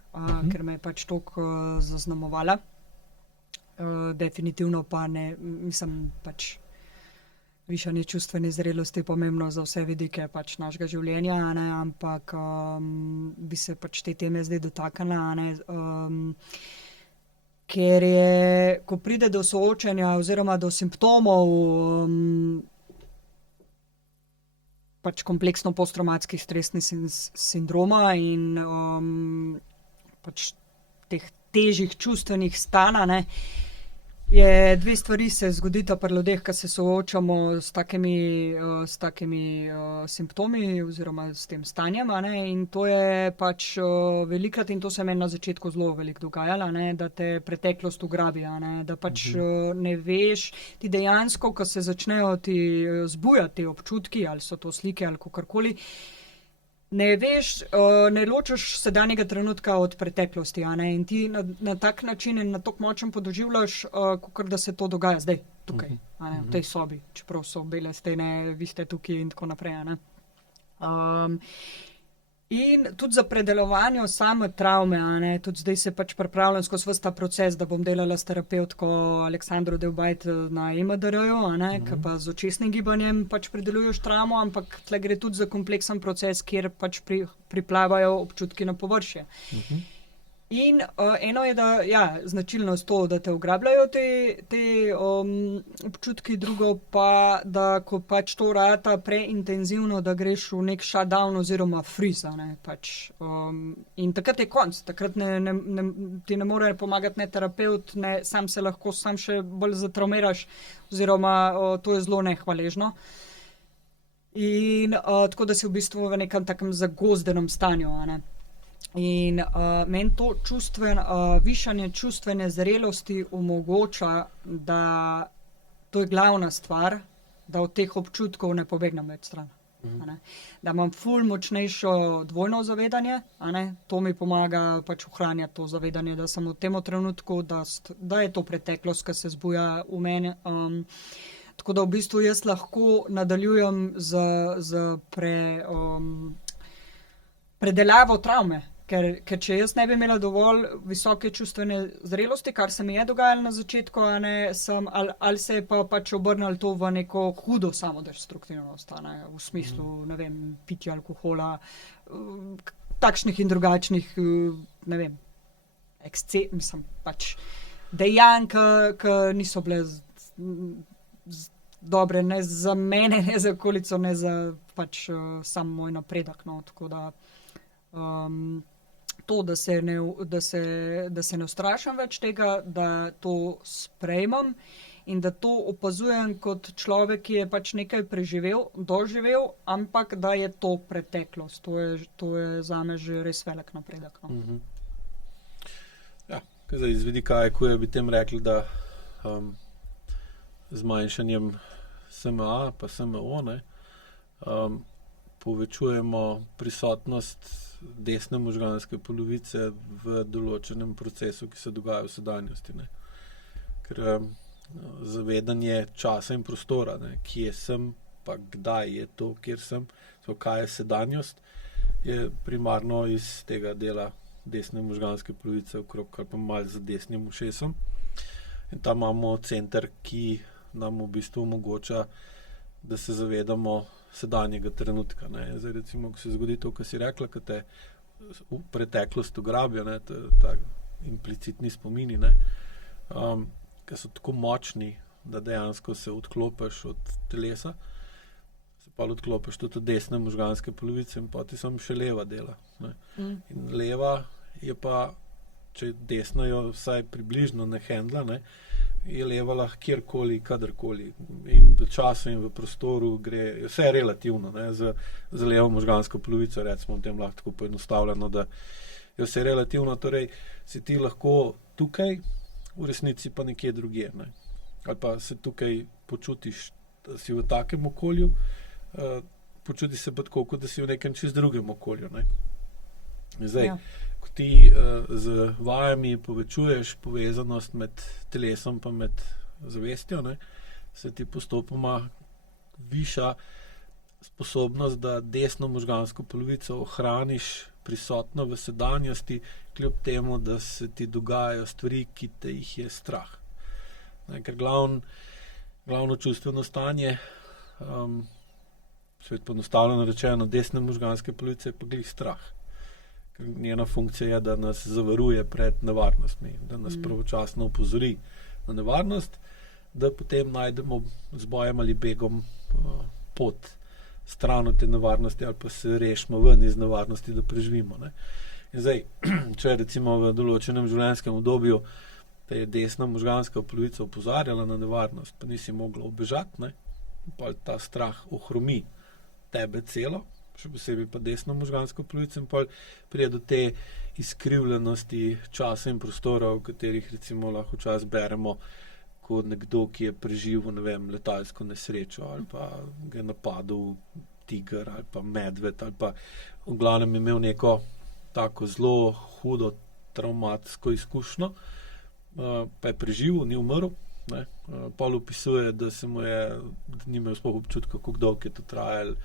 ker me je pač toliko zaznamovala. Definitivno pa ne, mislim, pač višanje čustvene zrelosti je pomembno za vse vidike pač našega življenja, ne, ampak bi se pač te teme zdaj dotaknila, ne, ker je, ko pride do soočenja oziroma do simptomov pač kompleksno posttravmatskih stresnih sindroma in pač teh težjih čustvenih stanj, ne, je dve stvari se zgodita pri ljudeh, ki se soočamo s takimi simptomi oziroma s tem stanjem, a ne, in to je pač velikrat, in to se meni na začetku zelo veliko dogajalo, a ne, da te preteklost ugrabi, a ne, da pač ne veš, ti dejansko, ko se začnejo ti zbujati občutki, ali so to slike ali kakorkoli, ne veš, ne ločaš sedanjega trenutka od preteklosti, a ne, in ti na tak način in na tok močen podoživljaš, kakor da se to dogaja zdaj, tukaj, a ne, v tej sobi, čeprav so bele stene, vi ste tukaj in tako naprej, a ne. In tudi za predelovanje same travme, a ne, tudi zdaj se pač pripravljam skozi ves ta proces, da bom delala s terapevtko Aleksandro Delbajt na EMDR-ju, a ne, ki pa z očesnim gibanjem pač predeluješ travmo, ampak tle gre tudi za kompleksen proces, kjer pač priplavajo občutki na površje. In eno je, da, ja, značilnost to, da te ugrabljajo te občutki, drugo pa, da ko pač to rata preintenzivno, da greš v nek shutdown oziroma freeze, a ne, pač. In takrat je konc, takrat ti ne more pomagati ne terapevt, ne, sam se lahko sam še bolj zatravmiraš, oziroma to je zelo nehvaležno. In tako, da si v bistvu v nekem takem zagozdenem stanju, a ne. In meni to višanje čustvene zrelosti omogoča, da to je glavna stvar, da od teh občutkov ne pobegnem več stran. A ne. Da imam ful močnejšo dvojno zavedanje, a ne, to mi pomaga pač ohranjati to zavedanje, da sem v tem trenutku, da je to preteklost, ki se zbuja v meni. Tako da v bistvu jaz lahko nadaljujem z predelavo travme. Ker če jaz ne bi imela dovolj visoke čustvene zrelosti, kar se mi je dogajalo na začetku, a ne, ali se je pa pač obrnilo to v neko hudo samodestruktivnost, a ne, v smislu, ne vem, pitja alkohola, takšnih in drugačnih, ne vem, pač dejanj, ki niso bile dobre ne za mene, ne za okolico, ne za pač sam moj napredek, no, tako da to, da se ne ustrašam več tega, da to sprejmem in da to opazujem kot človek, ki je pač nekaj preživel, doživel, ampak da je to preteklost. To je zame že res velik napredek. No. Ja, zdaj iz vidika IQ bi tem rekli, da zmanjšanjem SMA pa SMO, ne, povečujemo prisotnost desne možganske polovice v določenem procesu, ki se dogaja v sedanjosti. Ne. Ker zavedanje časa in prostora, ne, kje sem, pa kdaj je to, kjer sem, kaj je sedanjost, je primarno iz tega dela desne možganske polovice okrog, kar pa malo za desnim ušesom. In tam imamo center, ki nam v bistvu omogoča, da se zavedamo sedanjega trenutka. Ne. Zdaj recimo, ko se zgodi to, kar si rekla, ko te v preteklost ugrabijo, ne, implicitni spomini, ne, ki so tako močni, da dejansko se odklopiš od telesa, se pa odklopiš tudi od desne možganske polovice in poti samo še leva dela. Ne. In leva je pa, če desna jo vsaj približno ne hendla, ne, je leva lahko kjerkoli, kadarkoli. In v času in v prostoru gre, vse je relativno, ne, za levo možgansko polovico, recimo, v tem lahko tako poenostavljeno, da je vse relativno, torej si ti lahko tukaj, v resnici pa nekje drugje, ne. Ali pa se tukaj počutiš, da si v takem okolju, počutiš se pa tako, kot da si v nekem čist drugem okolju, ne. Zdaj, ja. Ko ti z vajami povečuješ povezanost med telesom pa med zavestjo, ne, se ti postopoma viša sposobnost, da desno možgansko polovico ohraniš prisotno v sedanjosti, kljub temu, da se ti dogajajo stvari, ki te jih je strah. Ne, ker glavno čustveno stanje, svet poenostavljeno rečeno, desne možganske polovice je pa glih strah. Njena funkcija je, da nas zavaruje pred nevarnostmi, da nas pravočasno opozori na nevarnost, da potem najdemo z bojem ali begom pot stran od te nevarnosti ali pa se rešimo ven iz nevarnosti, da preživimo. Ne. In zdaj, če recimo v določenem življenjskem obdobju te je desna možganska polovica opozarjala na nevarnost, pa nisi mogla ubežati, ne? Pa ta strah ohromi tebe celo, še posebej pa desno možgansko polovico, in pol pride do te izkrivljenosti časa in prostora, v katerih recimo lahko včasih beremo kot nekdo, ki je preživel, ne vem, letalsko nesrečo ali pa ga je napadel tiger ali pa medved ali pa v glavnem imel neko tako zelo hudo travmatsko izkušnjo, pa je preživel, ni umrl, ne. Pol opisuje, da se mu je, da ni imel sploh občutka, kako dolgo je to trajalo,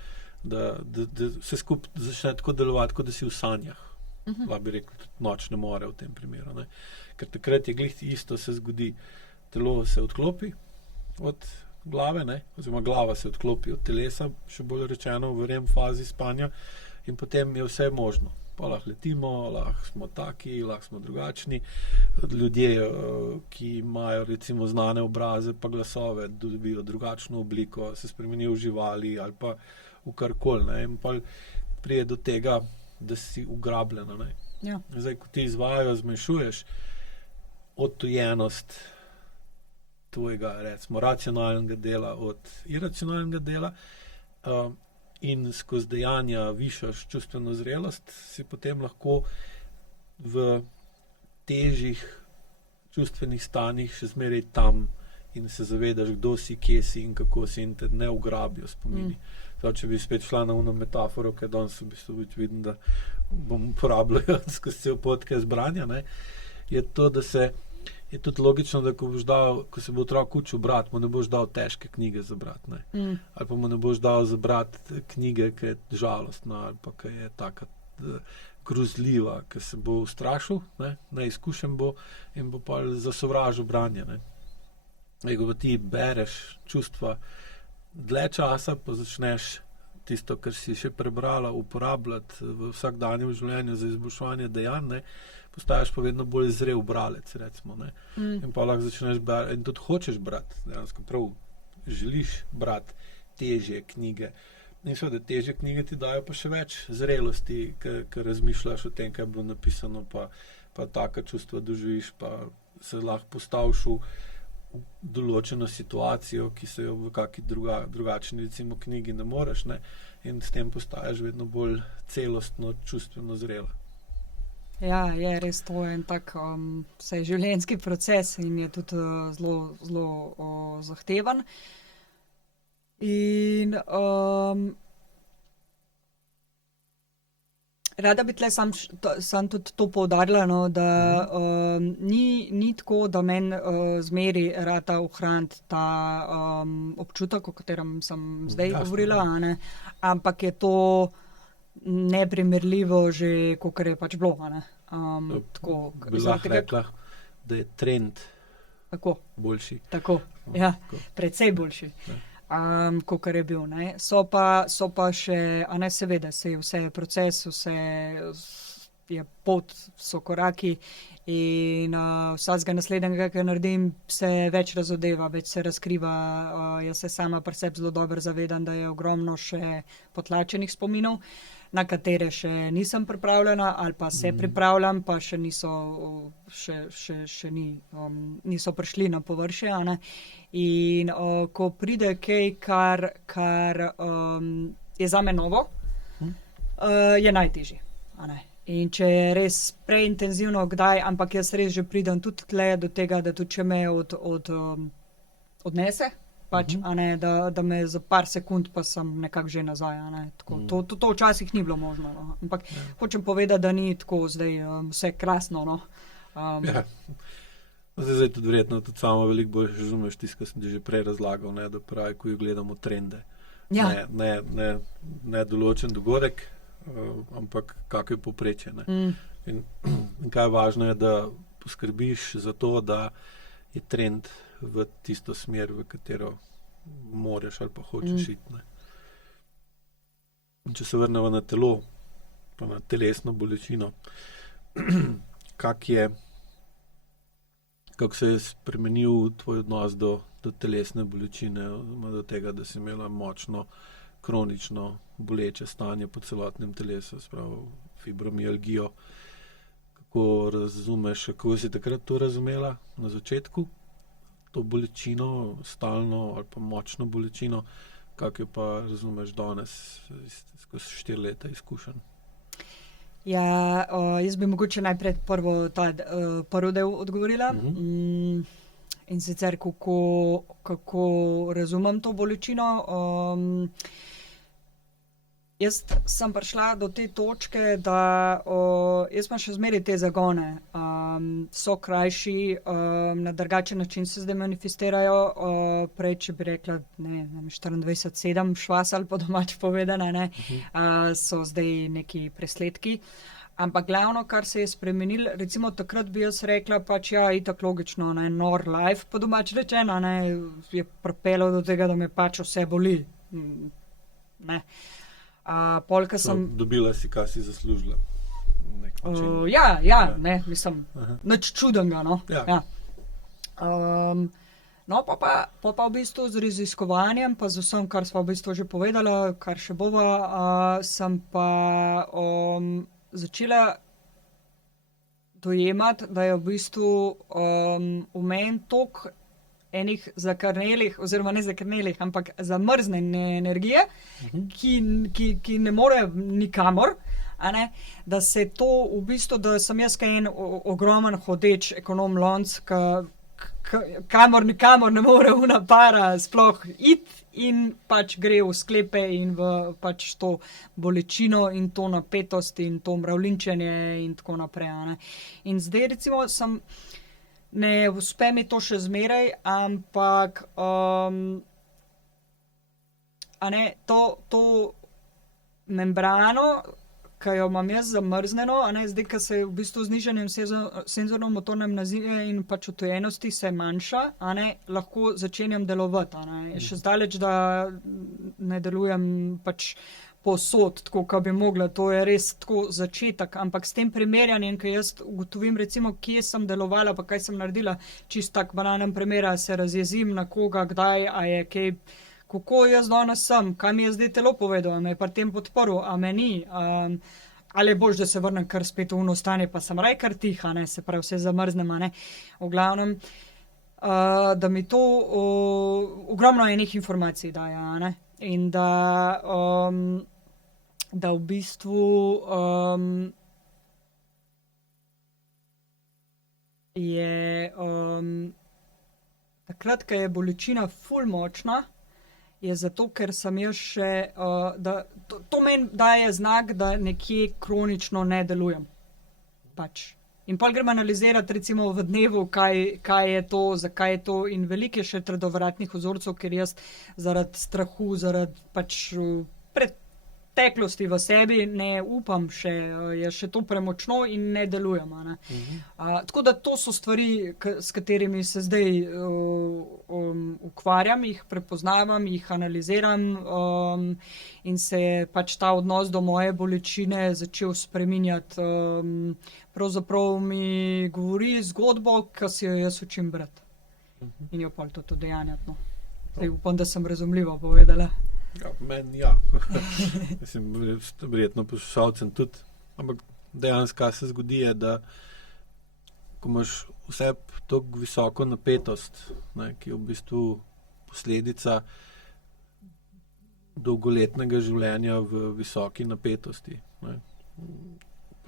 da vse skupaj začne tako delovati, kot da si v sanjah. Lahko bi rekel, tudi nočne more v tem primeru, ne. Ker takrat je glih isto se zgodi. Telo se odklopi od glave, ne, oziroma glava se odklopi od telesa, še bolj rečeno v REM fazi spanja, in potem je vse možno. Pa lahko letimo, lahko smo taki, lahko smo drugačni. Ljudje, ki imajo recimo znane obraze pa glasove, dobijo drugačno obliko, se spremenijo v živali ali pa v karkoli, ne, in pa pride do tega, da si ugrabljena, ne. Ja. Zdaj, ko ti izvajajo, zmanjšuješ odtujenost tvojega, recimo, racionalnega dela od iracionalnega dela, in skozi dejanja višaš čustveno zrelost, si potem lahko v težjih čustvenih stanjih še zmeraj tam in se zavedaš, kdo si, kje si in kako si, in te ne ugrabijo spomini. Zdaj, če bi spet šla na ono metaforo, ki je danes v bistvu vidim, da bom uporabljal skozi cel podcast branja, ne, je to, da se je tudi logično, da ko se bo otrok učil brati, mu ne boš dal težke knjige za brati, ne. Ali pa mu ne boš dal za brati knjige, ki je žalostna ali pa ki je taka grozljiva, ki se bo ustrašil, ne, neizkušen bo in bo pa zasovražil branje, ne. Ko ti bereš čustva dlje časa, pa začneš tisto, kar si še prebrala, uporabljati v vsakdanjem življenju za izboljševanje dejanj, ne, postaješ pa vedno bolj zrel bralec, recimo, ne. In pa lahko začneš brati, in tudi hočeš brati, dejansko prav želiš brati težje knjige. In seveda, težje knjige ti dajo pa še več zrelosti, ker razmišljaš o tem, kaj je bilo napisano, pa taka čustva doživiš, pa se lahko postaviš v določeno situacijo, ki se jo v kaki drugačni, recimo, knjigi ne moreš, ne, in s tem postaješ vedno bolj celostno, čustveno zrela. Ja, je res, to je en tak življenjski proces in je tudi zelo, zelo zahteven. In rada bi tle sam tudi to poudarila, no, da ni tako, da meni zmeri rata ohraniti ta občutek, o katerem sem zdaj govorila, a ne, ampak je to neprimerljivo že, kakor je pač bilo, a ne. Tako, bi lahko rekla, da je trend boljši. Tako, ja, precej boljši. Kakor je bil, ne. So pa še, a ne, seveda, se je vse proces, vse je pot, so koraki in vsakega naslednjega, ki naredim, se več razodeva, več se razkriva, jaz se sama pri sebi zelo dobro zavedam, da je ogromno še potlačenih spominov, na katere še nisem pripravljena ali pa se pripravljam, pa še niso, niso prišli na površje, a ne. In ko pride kaj, kar je zame novo, je najtežje, a ne. In če je res preintenzivno kdaj, ampak jaz res že pridem tudi tle do tega, da tudi če me odnese, pač, a ne, da me za par sekund pa sem nekako že nazaj, a ne. Tako, to včasih ni bilo možno, no. Ampak hočem povedati, da ni tako zdaj vse krasno, no. Ja. Zdaj tudi verjetno tudi sama veliko bolj razumeš tisto, kar sem ti že prej razlagal, ne, da pravi, ko jo gledamo trende. Ja. Ne določen dogodek, ampak kako je povprečje, ne. In kaj važno je, da poskrbiš za to, da je trend v tisto smer, v katero moraš ali pa hočeš iti, ne. In če se vrnemo na telo, pa na telesno bolečino, kako se je spremenil tvoj odnos do telesne bolečine, do tega, da si imela močno, kronično boleče stanje po celotnem telesu, spravo fibromialgijo. kako razumeš, kako si takrat to razumela na začetku, to bolečino, stalno ali pa močno bolečino, kako jo pa razumeš danes, skozi 4 leta izkušenj? Ja, jaz bi mogoče najprej prvi del odgovorila. In sicer, kako razumem to bolečino. Jaz sem prišla do te točke, da jaz imam še zmeraj te zagone. So krajši, na drugačen način se zdaj manifestirajo. Prej, če bi rekla, 24/7 švasali, po domač povedano, ne, so zdaj neki presledki. Ampak glavno, kar se je spremenilo, recimo takrat bi jaz rekla, pač ja, itak logično, ne, nor life, po domač rečeno, ne, je pripeljal do tega, da me pač vse boli. Ne. Polka sem... Dobila si, kaj si zaslužila. Ja, ne, mislim, nič čudenega, no. Ja. No, pa v bistvu z raziskovanjem, pa z vsem, kar sva v bistvu že povedala, kar še bova, sem pa začela dojemati, da je v bistvu v meni toliko enih zakrnelih, oziroma ne zakrnelih, ampak zamrznjene energije, ki ne more nikamor, a ne, da se to v bistvu, da sem jaz kaj en ogromen hodeč ekonom lonc, kamor nikamor ne more una para sploh iti in pač gre v sklepe in v pač to bolečino in to napetost in to mravljinčenje in tako naprej, a ne. In zdaj recimo ne uspe mi to še zmeraj, ampak a ne, to membrano, ki jo imam jaz zamrznjeno, a ne, zdaj, ko se v bistvu znižanjem senzorno-motorne amnezije in pač utrujenosti se manjša, a ne, lahko začenjam delovati, a ne. Še zdaleč, da ne delujem pač povsod, tako, kot bi mogla, to je res tako začetek, ampak s tem primerjanjem, ko jaz ugotovim recimo, kje sem delovala, pa kaj sem naredila, čist tak banalen primer, a se razjezim na koga, kdaj, a je kaj, kako jaz danes sem, kaj mi je zdaj telo povedal, a me je pri tem podprl, a me ni, ali je boljše, da se vrnem kar spet v ono stanje, pa sem raje kar tiha, ne, se pravi, vse zamrznem, a ne, v glavnem, da mi to ogromno enih informacij daje, a ne, in da v bistvu je takrat, ko je bolečina ful močna, je zato, ker sem jaz še, da to meni daje znak, da nekje kronično ne delujem. Pač. In pol grem analizirati recimo v dnevu, kaj je to, zakaj je to, in veliko je še trdovratnih vzorcev, ker jaz zaradi strahu, zaradi pač preteklosti v sebi ne upam še, je še to premočno in ne delujem, a ne. Tako da to so stvari, s katerimi se zdaj ukvarjam, jih prepoznavam, jih analiziram, in se je pač ta odnos do moje bolečine začel spreminjati. Pravzaprav mi govori zgodbo, ki si jo jaz učim brati. In jo pol tudi udejanjati, no. Zdaj upam, da sem razumljivo povedala. Ja, meni ja. Mislim, verjetno poslušalcem tudi. Ampak dejansko, kaj se zgodi, je, da ko imaš vse tako visoko napetost, ne, ki je v bistvu posledica dolgoletnega življenja v visoki napetosti, ne,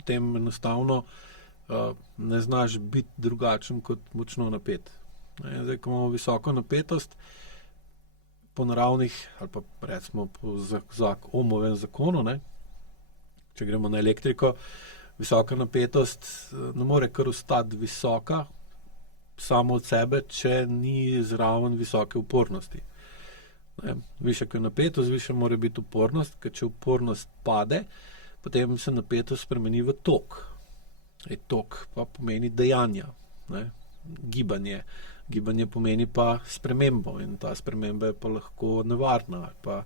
potem enostavno ne znaš biti drugačen kot močno napet. Ne, zdaj, ko imamo visoko napetost, po naravnih, ali pa recimo po Ohmovem zakonu, ne, če gremo na elektriko, visoka napetost ne more kar ostati visoka samo od sebe, če ni zraven visoke upornosti. Ne, višja je napetost, višja mora biti upornost, ker če upornost pade, potem se napetost spremeni v tok. Tok pa pomeni dejanja, ne, gibanje. Gibanje pomeni pa spremembo in ta sprememba je pa lahko nevarna, ali pa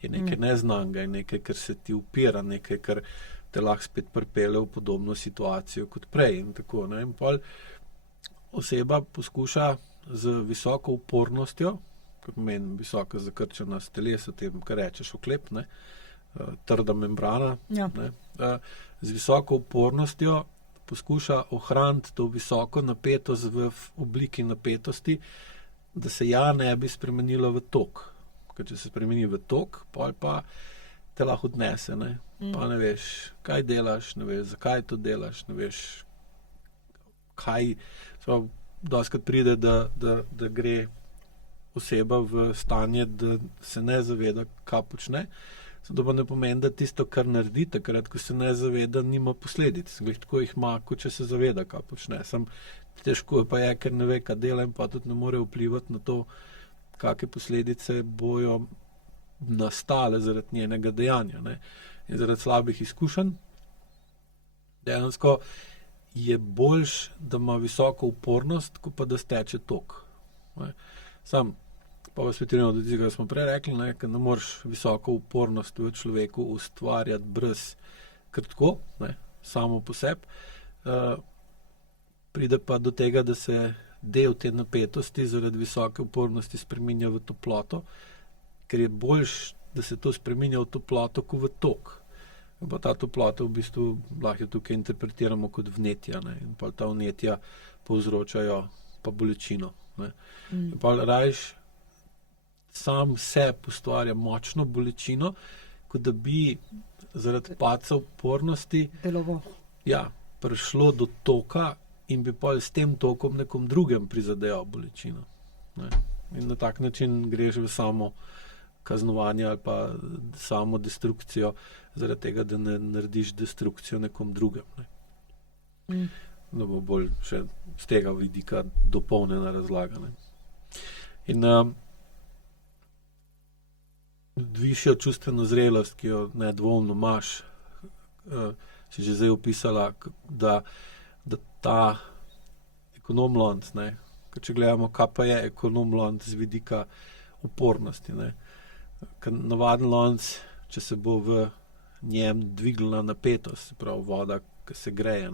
je nekaj neznanega, je nekaj, kar se ti upira, nekaj, kar te lahko spet pripelje v podobno situacijo kot prej in tako, ne. In pol oseba poskuša z visoko upornostjo, kar pomeni visoka zakrčenost telesa, tem, kar rečeš oklep, ne, trda membrana, ja, ne, z visoko upornostjo poskuša ohraniti to visoko napetost v obliki napetosti, da se ne bi spremenilo v tok. Ker če se spremeni v tok, pol pa te lahko odnese, ne? Pa ne veš, kaj delaš, ne veš, zakaj to delaš, ne veš, kaj. Dostikrat pride, da gre oseba v stanje, da se ne zaveda, kaj počne. To pa ne pomeni, da tisto, kar naredi takrat, ko se ne zaveda, nima posledic. Glih tako jih ima, kot če se zaveda, kaj počne. Težko pa je, ker ne ve, kaj dela in pa tudi ne more vplivati na to, kakšne posledice bojo nastale zaradi njenega dejanja. Ne? In zaradi slabih izkušenj dejansko je boljš, da ima visoko upornost, kot pa da steče tok. Ne? Pa vas svetiramo do tega, kar smo prej rekli, ker ne moreš visoko upornost v človeku ustvarjati brez kratko, samo po sebi. Pride pa do tega, da se del te napetosti zaradi visoke upornosti spreminja v toploto, ker je boljš, da se to spreminja v toploto, kot v tok. Pa ta toplota v bistvu lahko tukaj interpretiramo kot vnetja, in pa ta vnetja povzročajo pa bolečino. In pa rajš sam sebi ustvarja močno bolečino, kot da bi zaradi padca upornosti prišlo do toka in bi pa s tem tokom nekom drugem prizadejal bolečino. In na tak način greš v samo kaznovanje ali pa samo destrukcijo, zaradi tega, da ne narediš destrukcijo nekom drugem. Da bo bolj še z tega vidika dopolnjena razlaga. In višjo čustveno zrelost, ki jo nedvomno imaš, si že zdaj opisala, da ta ekonomlonc, ker če gledamo, kaj pa je ekonomlonc z vidika upornosti. Ker navaden lonc, če se bo v njem dvignila napetost, se pravi voda, ki se greje,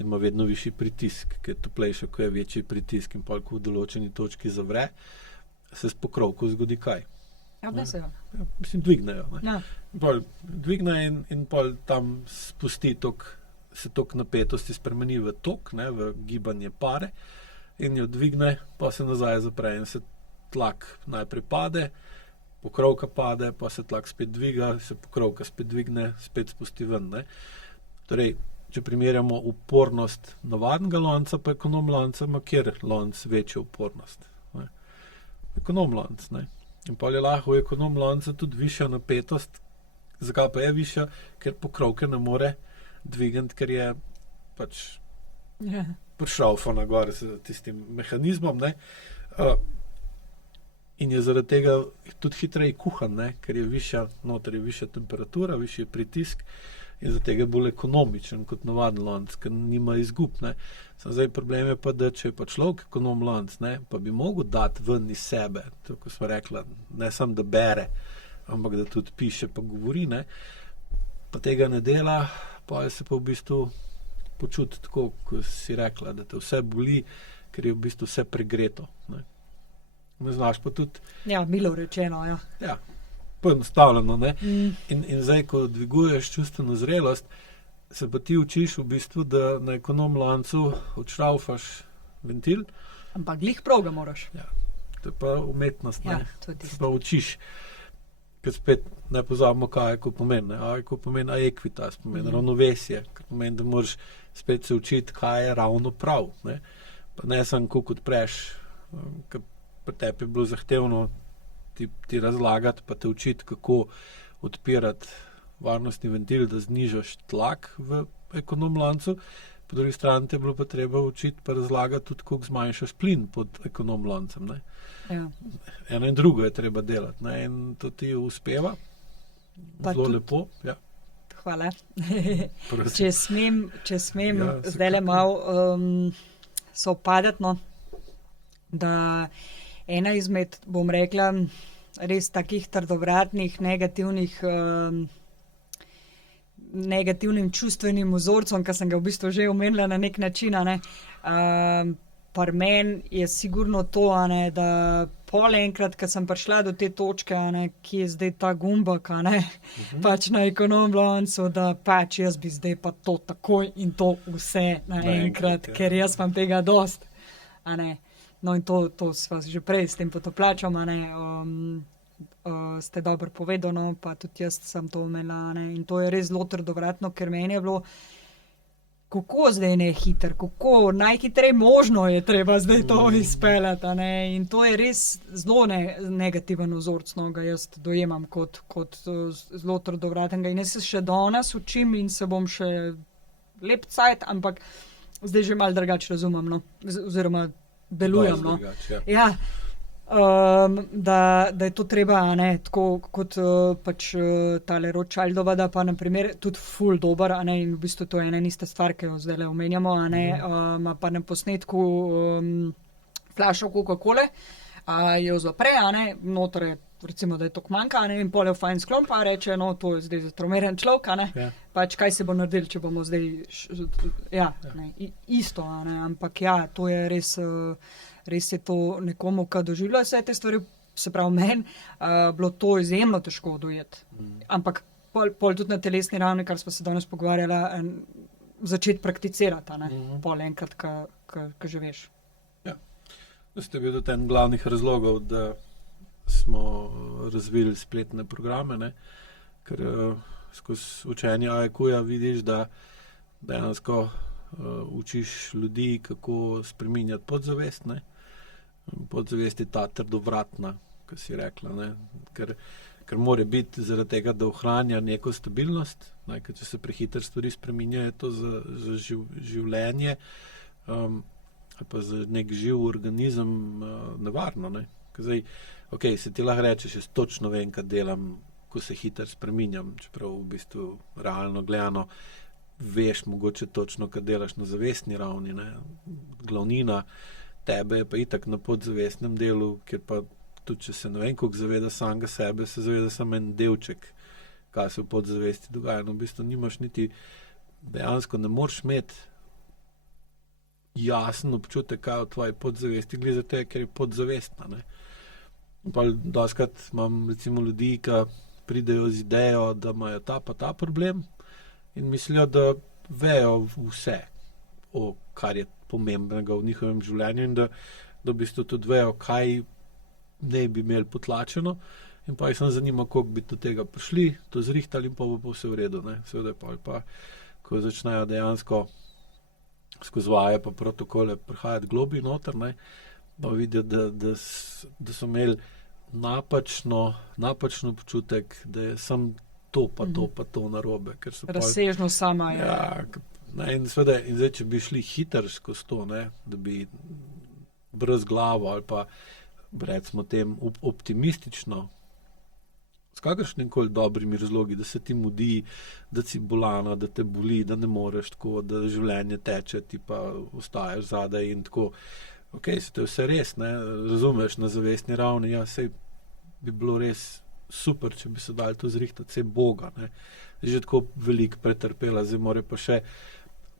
ima vedno višji pritisk, ker je toplejše, ko je večji pritisk in ko v določeni točki zavre, se s pokrovko zgodi kaj? Dvignejo. Dvigne in pol tam spusti se tok napetosti spremeni v tok, v gibanje pare in jo dvigne, pa se nazaj zapre in se tlak najprej pade, pokrovka pade, pa se tlak spet dviga, se pokrovka spet dvigne, spet spusti ven. Torej, če primerjamo upornost navadnega lonca pa ekonomlonca, ima kjer lonc večjo upornost? Ekonomlonc. In pa je lahko v ekonomloncu tudi višja napetost. Zakaj pa je višja? Ker pokrovke ne more dvigati, ker je pač prišraufana gor s tistim mehanizmom, in je zaradi tega tudi hitreje kuhan, ker je višja, noter je višja temperatura, višji pritisk in zaradi tega je bolj ekonomičen kot navaden lonc, ker nima izgub. Zdaj problem je pa, da če je pa človek ekonom lonc, pa bi mogel dati ven iz sebe, to, ko smo rekla, ne samo da bere, ampak da tudi piše pa govori, pa tega ne dela, pa se pa v bistvu počuti tako, ko si rekla, da te vse boli, ker je v bistvu vse pregreto. Ne znaš pa tudi... milo rečeno, poenostavljeno, In zdaj, ko dviguješ čustveno zrelost, se pa ti učiš v bistvu, da na ekonom loncu odšraufaš ventil. Ampak glih prav ga moraš. To je pa umetnost, to je tisto. Se pa učiš. Ker spet ne pozabimo, kaj eko pomeni. Eko pomeni aequitas, pomeni ravnovesje, ker pomeni, da moraš spet se učiti, kaj je ravno prav. Pa ne samo, kako odpreš, ker pri tebi je bilo zahtevno ti razlagati, pa te učiti, kako odpirati varnostni ventil, da znižaš tlak v ekonomloncu. Po drugi strani te je bilo pa treba učiti pa razlagati tudi, kako zmanjšaš plin pod ekonomloncem. Eno in drugo je treba delati. In to ti uspeva. Zelo lepo. Hvala. Če smem zdajle malo sovpadati, da ena izmed, bom rekla, res takih trdovratnih, negativnim čustvenim vzorcem, ki sem ga v bistvu že omenila na nek način, Pri meni je sigurno to, a ne, da pol enkrat, ko sem prišla do te točke, a ne, ki je zdaj ta gumbak, a ne, pač na ekonom loncu, da pač jaz bi zdaj pa to takoj in to vse naenkrat, ja. ker jaz imam tega dost, a ne. No in to sva že prej s tem potoplačom, a ne, ste dobro povedali, no, pa tudi jaz sem to imela, ne, in to je res zelo trdovratno, ker meni je bilo, kako zdaj ne hiter, kako najhitreje možno je treba zdaj to izpeljati, a ne, in to je res zelo negativen vzorc, no, ga jaz dojemam kot zelo trdovratnega in jaz se še danes učim in se bom še lep cajt, ampak zdaj že malo drugače razumem, no, oziroma delujem, no. Ja, da je to treba, a ne, tako kot pač tale Rothschildova, da pa na primer tudi ful dober, a ne, in v bistvu to je ena in ista stvar, ki jo zdajle omenjamo, a ne, ima pa na posnetku flašo Coca-Cole, jo zapre, a ne, noter je, recimo, da je toliko manjka, a ne, in pol je fajn sklon, pa reče, no, to je zdaj zatromeren človek, a ne, pač kaj se bo naredil, če bomo zdaj, ne, isto, a ne, ampak ja, to je res je to nekomu, ki doživlja vse te stvari, se pravi meni, bilo to izjemno težko dojeti. Ampak pol tudi na telesni ravni, kar smo se danes pogovarjala, začeti prakticirati, a ne, pol enkrat, ko že veš. Ja, to ste bil tudi en glavnih razlogov, da smo razvili spletne programe, ne, ker skozi učenje IQ-ja vidiš, da dejansko učiš ljudi, kako spreminjati podzavest, ne. Podzavest je ta trdovratna, ko si rekla, ne, ker mora biti zaradi tega, da ohranja neko stabilnost, ne, ker če se prehitro stvari spreminjajo, je to za življenje ali pa za nek živ organizem nevarno, ne. Ker zdaj, okej, se ti lahko rečeš, jaz točno vem, kaj delam, ko se hitro spreminjam, čeprav v bistvu realno gledano veš mogoče točno, kaj delaš na zavestni ravni, ne. Glavnina tebe je pa itak na podzavestnem delu, kjer pa tudi, če se ne vem, koliko zaveda samega sebe, se zaveda samo en delček, kaj se v podzavesti dogaja. No, v bistvu nimaš niti, dejansko ne moreš imeti jasen občutek, kaj v tvoji podzavesti, glede za te, ker je podzavestna, ne. Pa dostikrat imam recimo ljudi, ki pridejo z idejo, da imajo ta pa ta problem in mislijo, da vejo vse, kar je pomembnega v njihovem življenju in da v bistvu tudi vejo, kaj ne bi imeli potlačeno in pa jih samo zanima, koliko bi do tega prišli, to zrihtali in pa bo vse v redu, ne. Seveda pa, ko začnejo dejansko skozi vaje pa protokole prihajati globlje noter, ne, pa vidijo, da so imeli napačen občutek, da je samo to pa to narobe. Razsežno sama je. Ja, in seveda, in zdaj, če bi šli hitro skozi to, ne, da bi brez glavo ali pa recimo tem optimistično, s kakršnimikoli dobrimi razlogi, da se ti mudi, da si bolana, da te boli, da ne moreš tako, da življenje teče, ti pa ostaješ zadaj in tako. Okej, se to je vse res, ne, razumeš na zavestni ravni, ja, sej bi bilo res super, če bi se dali to zrihtati, sej Boga, ne. Že tako veliko pretrpela, zdaj mora pa še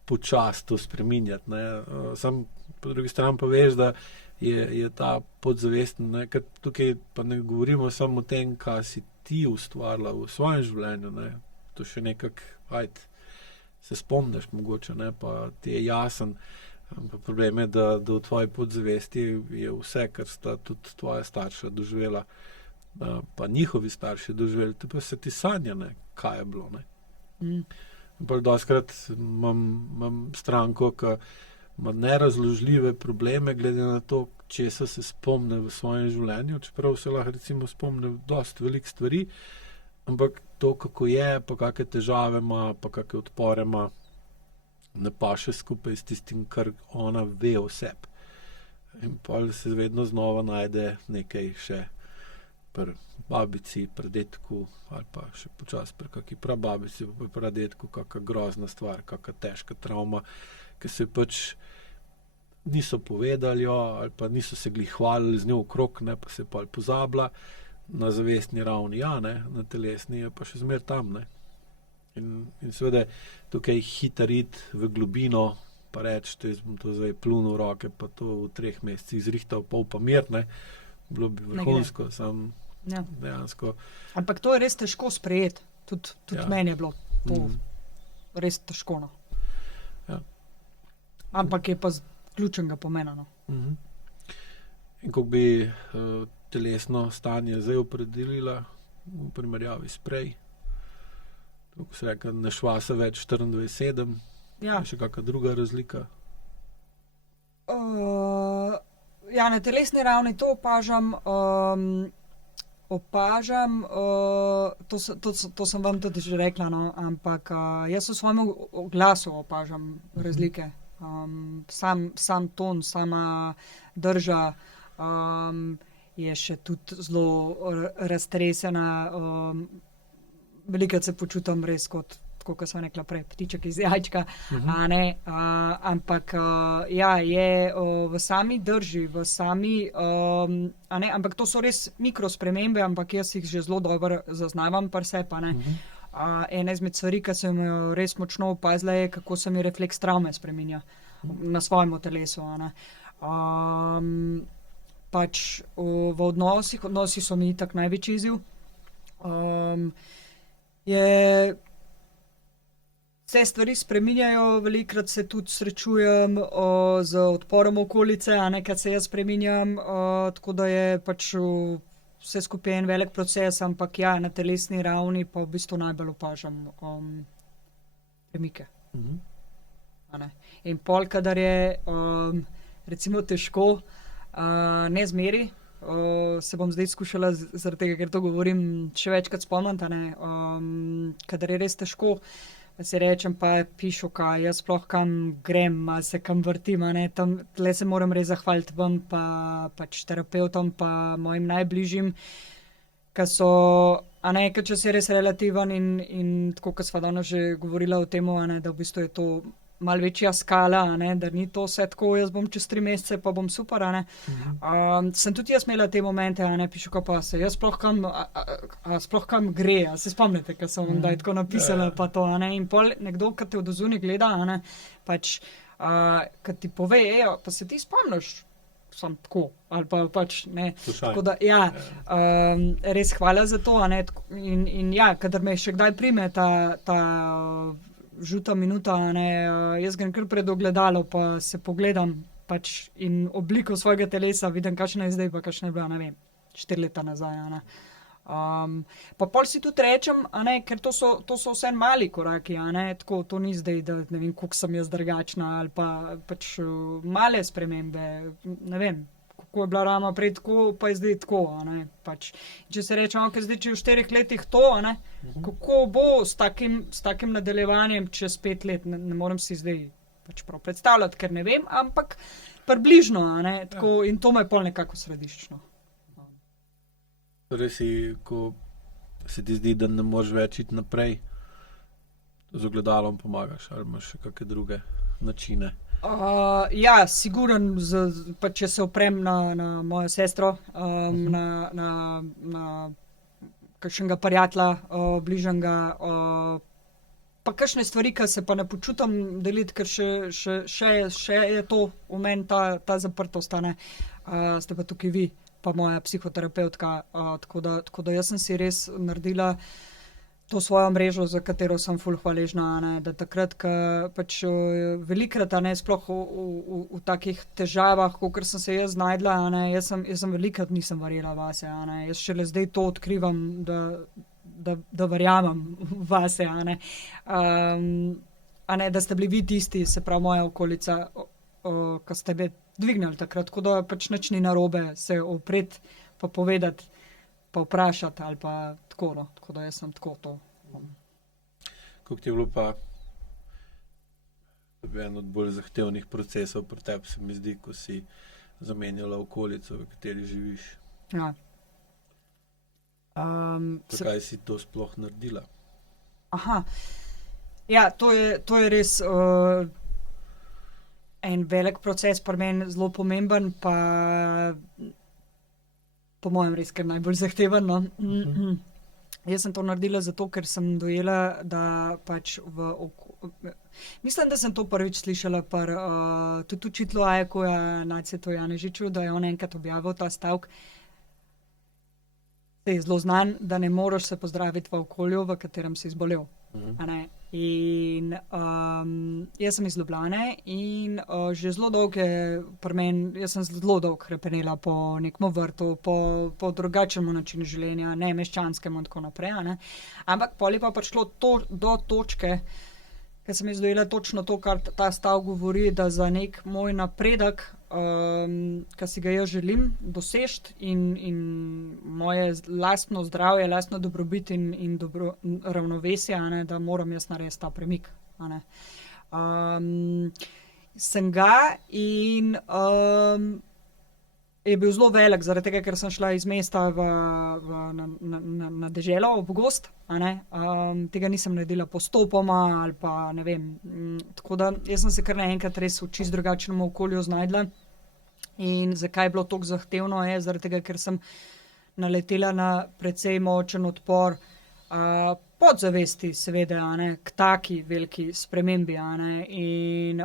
počasi to spreminjati, ne. Sam po drugi strani pa veš, da je ta podzavestni, ne, ker tukaj pa ne govorimo samo o tem, kaj si ti ustvarila v svojem življenju, ne. To še nekako, se spomniš mogoče, ne, pa ti je jasen. Problem je, da v tvoji podzavesti je vse, kar sta tudi tvoja starša doživela, pa njihovi starši doživeli, to pa se ti sanja, ne, kaj je bilo, ne. Pa dostikrat imam stranko, ki ima nerazložljive probleme glede na to, česa se spomne v svojem življenju, čeprav se lahko recimo spomne dosti veliko stvari, ampak to, kako je, pa kakšne težave ima, pa kakšne odpore ima, ne paše skupaj s tistim, kar ona ve o sebi. In pol se vedno znova najde nekaj še pri babici, pri dedku, ali pa še počasi pri kakšni prababici, pa pri pradedku, kakšna grozna stvar, kakšna težka travma, ki se pač niso povedali jo, ali pa niso se glih hvalili z njo okrog, ne, pa se pol pozabila, na zavestni ravni, ja, ne, na telesni je pa še zmer tam, ne. In seveda tukaj hiter iti v globino pa reči, da bom to zdaj plunil v roke, pa to v 3 mesecih zrihtal, pol pa mir, ne, bilo bi vrhunsko, sam dejansko. Ampak to je res težko sprejeti, tudi meni je bilo to res težko. No. Ja. Ampak je pa ključnega pomena. No. In kako bi telesno stanje zdaj opredelila v primerjavi s prej? Tako se reče, ne šva se več 24/7, je še kakšna druga razlika? Na telesni ravni to opažam, to sem vam tudi že rekla, no, ampak jaz v svojem glasu opažam razlike. Sam ton, sama drža je še tudi zelo raztresena. Velikokrat se počutim res kot sem rekla prej, ptiček iz jajčka, ampak je v sami drži, v sami, ampak to so res mikrospremembe, ampak jaz jih že zelo dobro zaznavam pri sebi. Ena izmed stvari, ki sem jo res močno opazila, je, kako se mi refleks travme spreminja na svojem telesu. Pač v odnosi so mi itak največji izziv. Vse stvari spreminjajo, velikokrat se tudi srečujem z odporom okolice, kad se jaz spreminjam, tako da je pač vse skupaj en velik proces, ampak na telesni ravni pa v bistvu najbolj opažam premike. In pol, kadar je recimo težko, ne zmeri, se bom zdaj skušala, zaradi tega, ker to govorim, še večkrat spomniti, kadar je res težko, si rečem, pa pišu, jaz sploh kam grem, se kam vrtim, tle se moram res zahvaliti vam, pa pač terapevtom, pa mojim najbližjim, ki so, ker čas je res relativen in tako, kot sva danes že govorila o tem, da v bistvu je to malo večja skala, da ni to vse tako, jaz bom čez 3 mesece, pa bom super, sem tudi jaz imela te momente, pišu, pa se jaz sploh kam gre, se spomnite, ker sem da je tako napisala, pa to, in pol nekdo, ki te od zunaj gleda, pač, ki ti pove, pa se ti spomniš, sem tako, ali pa pač, ne, tako da, res hvala za to, in kadar me še kdaj prime ta žuta minuta, jaz grem kar pred ogledalo, pa se pogledam pač in obliko svojega telesa, vidim, kakšna je zdaj, pa kakšna je bila, ne vem, 4 leta nazaj, pa pol si tudi rečem, ker to so vse mali koraki, tako, to ni zdaj, da ne vem, koliko sem jaz drugačna, ali pa pač male spremembe, ne vem, kako je bila rama prej tako, pa je zdaj tako, pač, če se reče, ker zdaj, če v 4 letih to, kako bo s takim nadaljevanjem čez 5 let, ne morem si zdaj pač prav predstavljati, ker ne vem, ampak približno, tako, in to me pol nekako središčno. Torej ko se ti zdi, da ne moreš več iti naprej, z ogledalom pomagaš, ali imaš še kakšne druge načine? Siguren, pa če se oprem na mojo sestro, na kakšnega prijatelja, bližnjega, pa kakšne stvari, ki se pa ne počutim deliti, ker še je to v meni ta zaprtost, ste pa tukaj vi, pa moja psihoterapevtka, tako da jaz sem si res naredila to svojo mrežo, za katero sem ful hvaležna, da takrat, ko pač velikrat, sploh v takih težavah, kakor sem se jaz znajdla, jaz sem velikrat nisem verjela vase, jaz šele zdaj to odkrivam, da verjamem vase, da ste bili vi tisti, se pravi moja okolica, ko ste me dvignili takrat, tako da pač nič ni narobe se opreti, pa povedati, pa vprašati, ali pa tako da jaz sem tako to. Kako ti je bilo pa en od bolj zahtevnih procesov pri tebi, se mi zdi, ko si zamenjala okolico, v kateri živiš? Zakaj si to sploh naredila? To je res en velik proces, pri meni zelo pomemben, pa po mojem res kar najbolj zahteven, no. Jaz sem to naredila zato, ker sem dojela, da pač mislim, da sem to prvič slišala tudi učitlu Ajakoja Naceta Janežiču, da je on enkrat objavil ta stavek. Je zelo znan, da ne moreš se pozdraviti v okolju, v katerem si izbolel. In jaz sem iz Ljubljane in že zelo dolgo je pri meni, jaz sem zelo dolgo hrepenela po nekem vrtu, po drugačnem načinu življenja, ne meščanskem in tako naprej. Ampak pol je pa prišlo do točke, ker sem izdojela točno to, kar ta stav govori, da za nek moj napredek, ki si ga jaz želim doseči in moje lastno zdravje, lastno dobrobit in ravnovesje, da moram jaz narediti ta premik. Sem ga in je bil zelo velik, zaradi tega, ker sem šla iz mesta na deželo, ob gozd. Tega nisem naredila postopoma ali pa ne vem. Tako da jaz sem se kar naenkrat res v čisto drugačnem okolju znajdla. In zakaj je bilo toliko zahtevno, je zaradi tega, ker sem naletela na precej močen odpor podzavesti, seveda, k taki veliki spremembi. In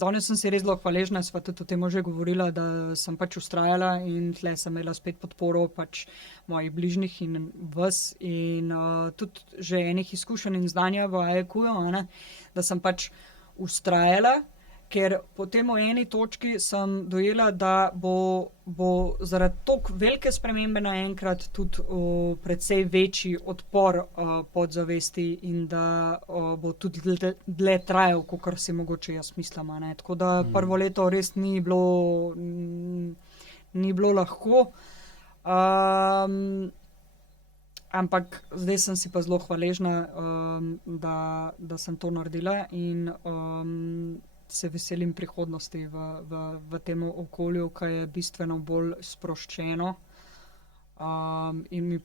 danes sem si res zelo hvaležna, sva tudi o tem že govorila, da sem pač vztrajala in tle sem imela spet podporo pač mojih bližnjih in vas in tudi že enih izkušenj in znanja v Ajakuju, da sem pač vztrajala, ker potem v eni točki sem dojela, da bo zaradi toliko velike spremembe naenkrat tudi precej večji odpor podzavesti in da bo tudi dlje trajal, kakor si mogoče jaz mislim. Tako da prvo leto res ni bilo lahko. Ampak zdaj sem si pa zelo hvaležna, da sem to naredila in se veselim prihodnosti v tem okolju, ki je bistveno bolj sproščeno. In mi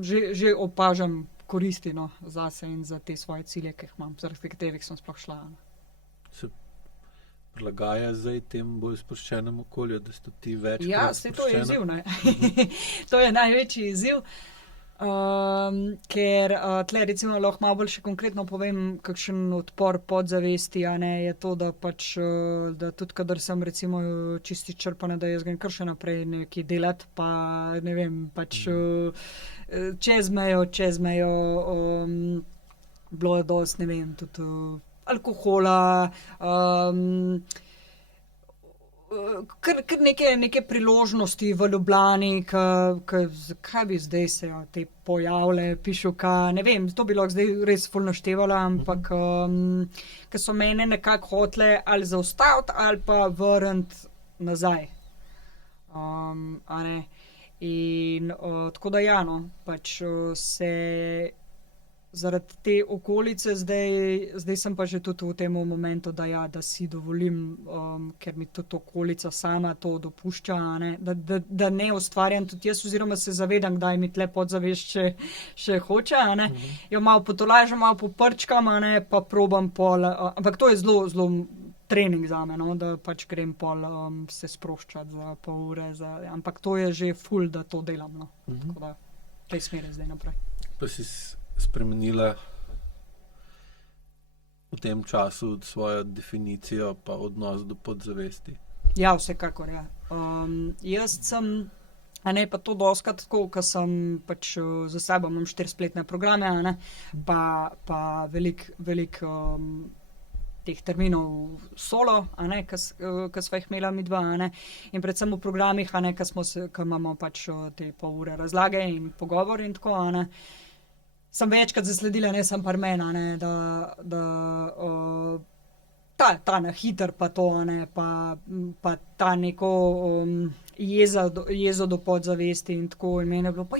že opažam koristi zase in za te svoje cilje, ki jih imam, zaradi katerih sem sploh šla. Se prilagaja zdaj tem bolj sproščenem okolju, da ste ti več sproščena? Ja, saj to je izziv, ne. To je največji izziv. Ker tle recimo lahko malo bolj še konkretno povem, kakšen odpor podzavesti, je to, da pač, da tudi kadar sem recimo čisto izčrpana, da jaz grem kar še naprej nekaj delati, pa ne vem, pač čez mejo, bilo je dosti, ne vem, tudi alkohola, kar neke priložnosti v Ljubljani, kaj bi zdaj se te pojavile, pišuka, ne vem, to bi lahko zdaj res ful naštevala, ampak ker so mene nekako hotele ali zaustaviti ali pa vrniti nazaj. In tako da ja, pač se zaradi te okolice zdaj sem pa že tudi v tem momentu, da si dovolim, ker mi tudi okolica sama to dopušča, da ne ustvarjam tudi jaz oziroma se zavedam, kdaj mi tle podzavest še hoče, Jo malo potolažim, malo poprčkam, pa probam pol, ampak to je zelo trening zame, da pač grem pol se sproščati za pol ure, ampak to je že ful, da to delam, Tako da v tej smeri zdaj naprej. Pa si spremenila v tem času svojo definicijo pa odnos do podzavesti? Ja, vsekakor, ja. Jaz sem, pa to dostikrat tako, ko sem pač za sabo imam 4 spletne programe, pa veliko teh terminov solo, ki sva jih imela midva, in predvsem v programih, ki imamo pač te pol ure razlage in pogovor in tako, sem večkrat zasledila, ne samo pri meni, da ta na hiter pa to, pa ta neko jezo do podzavesti in tako, in meni je bilo, pa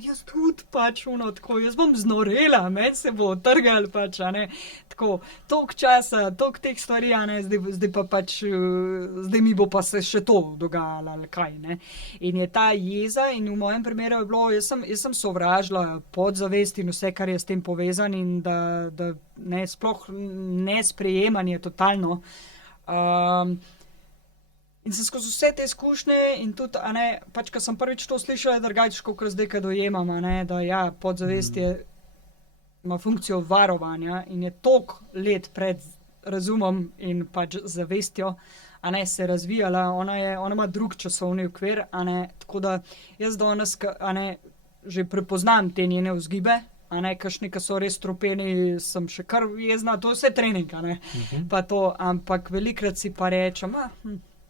jaz tudi pač tako, jaz bom znorela, meni se bo trgal pač, tako, toliko časa, toliko teh stvari, zdaj pa pač, zdaj mi bo pa se še to dogajalo, ali kaj, In je ta jeza in v mojem primeru je bilo, jaz sem sovražila podzavest in vse, kar je s tem povezan in da sploh nesprejemanje totalno. In sem skozi vse te izkušnje in tudi, pač, ko sem prvič to slišala, drugače, kakor zdaj, ko dojemam, da ja, podzavest je ima funkcijo varovanja in je toliko let pred razumom in pač zavestjo, a ne, se razvijala, ona ima drug časovni okvir, a ne, tako da jaz danes, a ne, že prepoznam te njene vzgibe, a ne, kakšni, ki so res stropeni, sem še kar jezna, to je vse trening, a ne, pa to, ampak velikrat si pa rečem,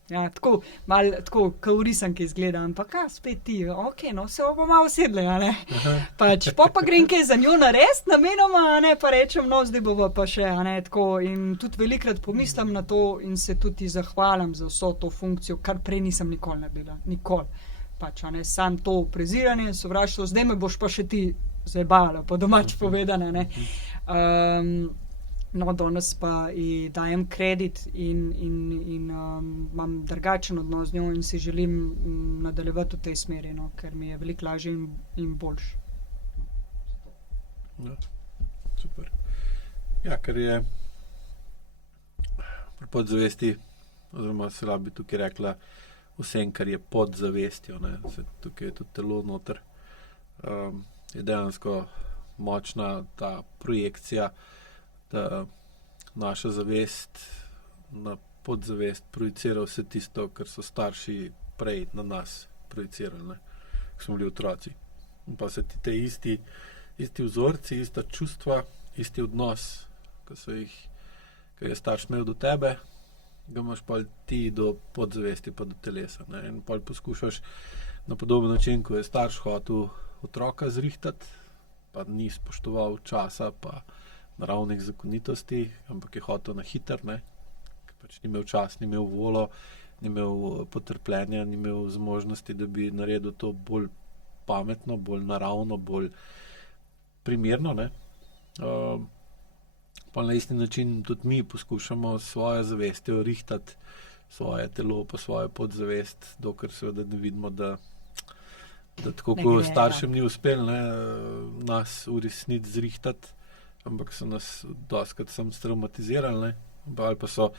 ja, tako, malo, tako, kot v risanki izgleda, ampak, spet ti, ok, no, se bomo malo sedli, a ne, pač, pa grem kaj za njo narediti, namenoma, a ne, pa rečem, no, zdaj bova pa še, a ne, tako, in tudi velikrat pomislim na to in se tudi zahvalim za vso to funkcijo, kar prej nisem nikoli naredila, nikoli, pač, a ne, sam to preziranje, sovraštvo, zdaj me boš pa še ti zabavila, po domač povedano, ne, no, danes pa ji dajem kredit in imam drugačen odnos z njo in si želim nadaljevati v tej smeri, no, ker mi je veliko lažje in boljše. Ja, super. Ja, ker je pri podzavesti, oziroma se bi tukaj rekla vsem, kar je pod zavestjo, ne, tukaj je tudi telo noter, je dejansko močna ta projekcija, da naša zavest na podzavest projicira vse tisto, kar so starši prej na nas projicirali, ne, ko smo bili otroci. In pa se ti te isti vzorci, ista čustva, isti odnos, ki je starš imel do tebe, ga imaš pa ti do podzavesti pa do telesa, ne, in pa poskušaš na podoben način, ko je starš hotel otroka zrihtati, pa ni spoštoval časa, pa naravnih zakonitosti, ampak je hotel na hiter, ne, ker pač ni imel čas, ni imel volo, ni imel potrpljenja, ni imel zmožnosti, da bi naredil to bolj pametno, bolj naravno, bolj primerno, ne. Pa na isti način tudi mi poskušamo svojo zavestjo rihtati svoje telo, pa svojo podzavest, dokler seveda ne vidimo, da tako, ko staršem ni uspel, ne, nas v resnici zrihtati, ampak so nas dostikrat samo straumatizirali, ne, ali pa so,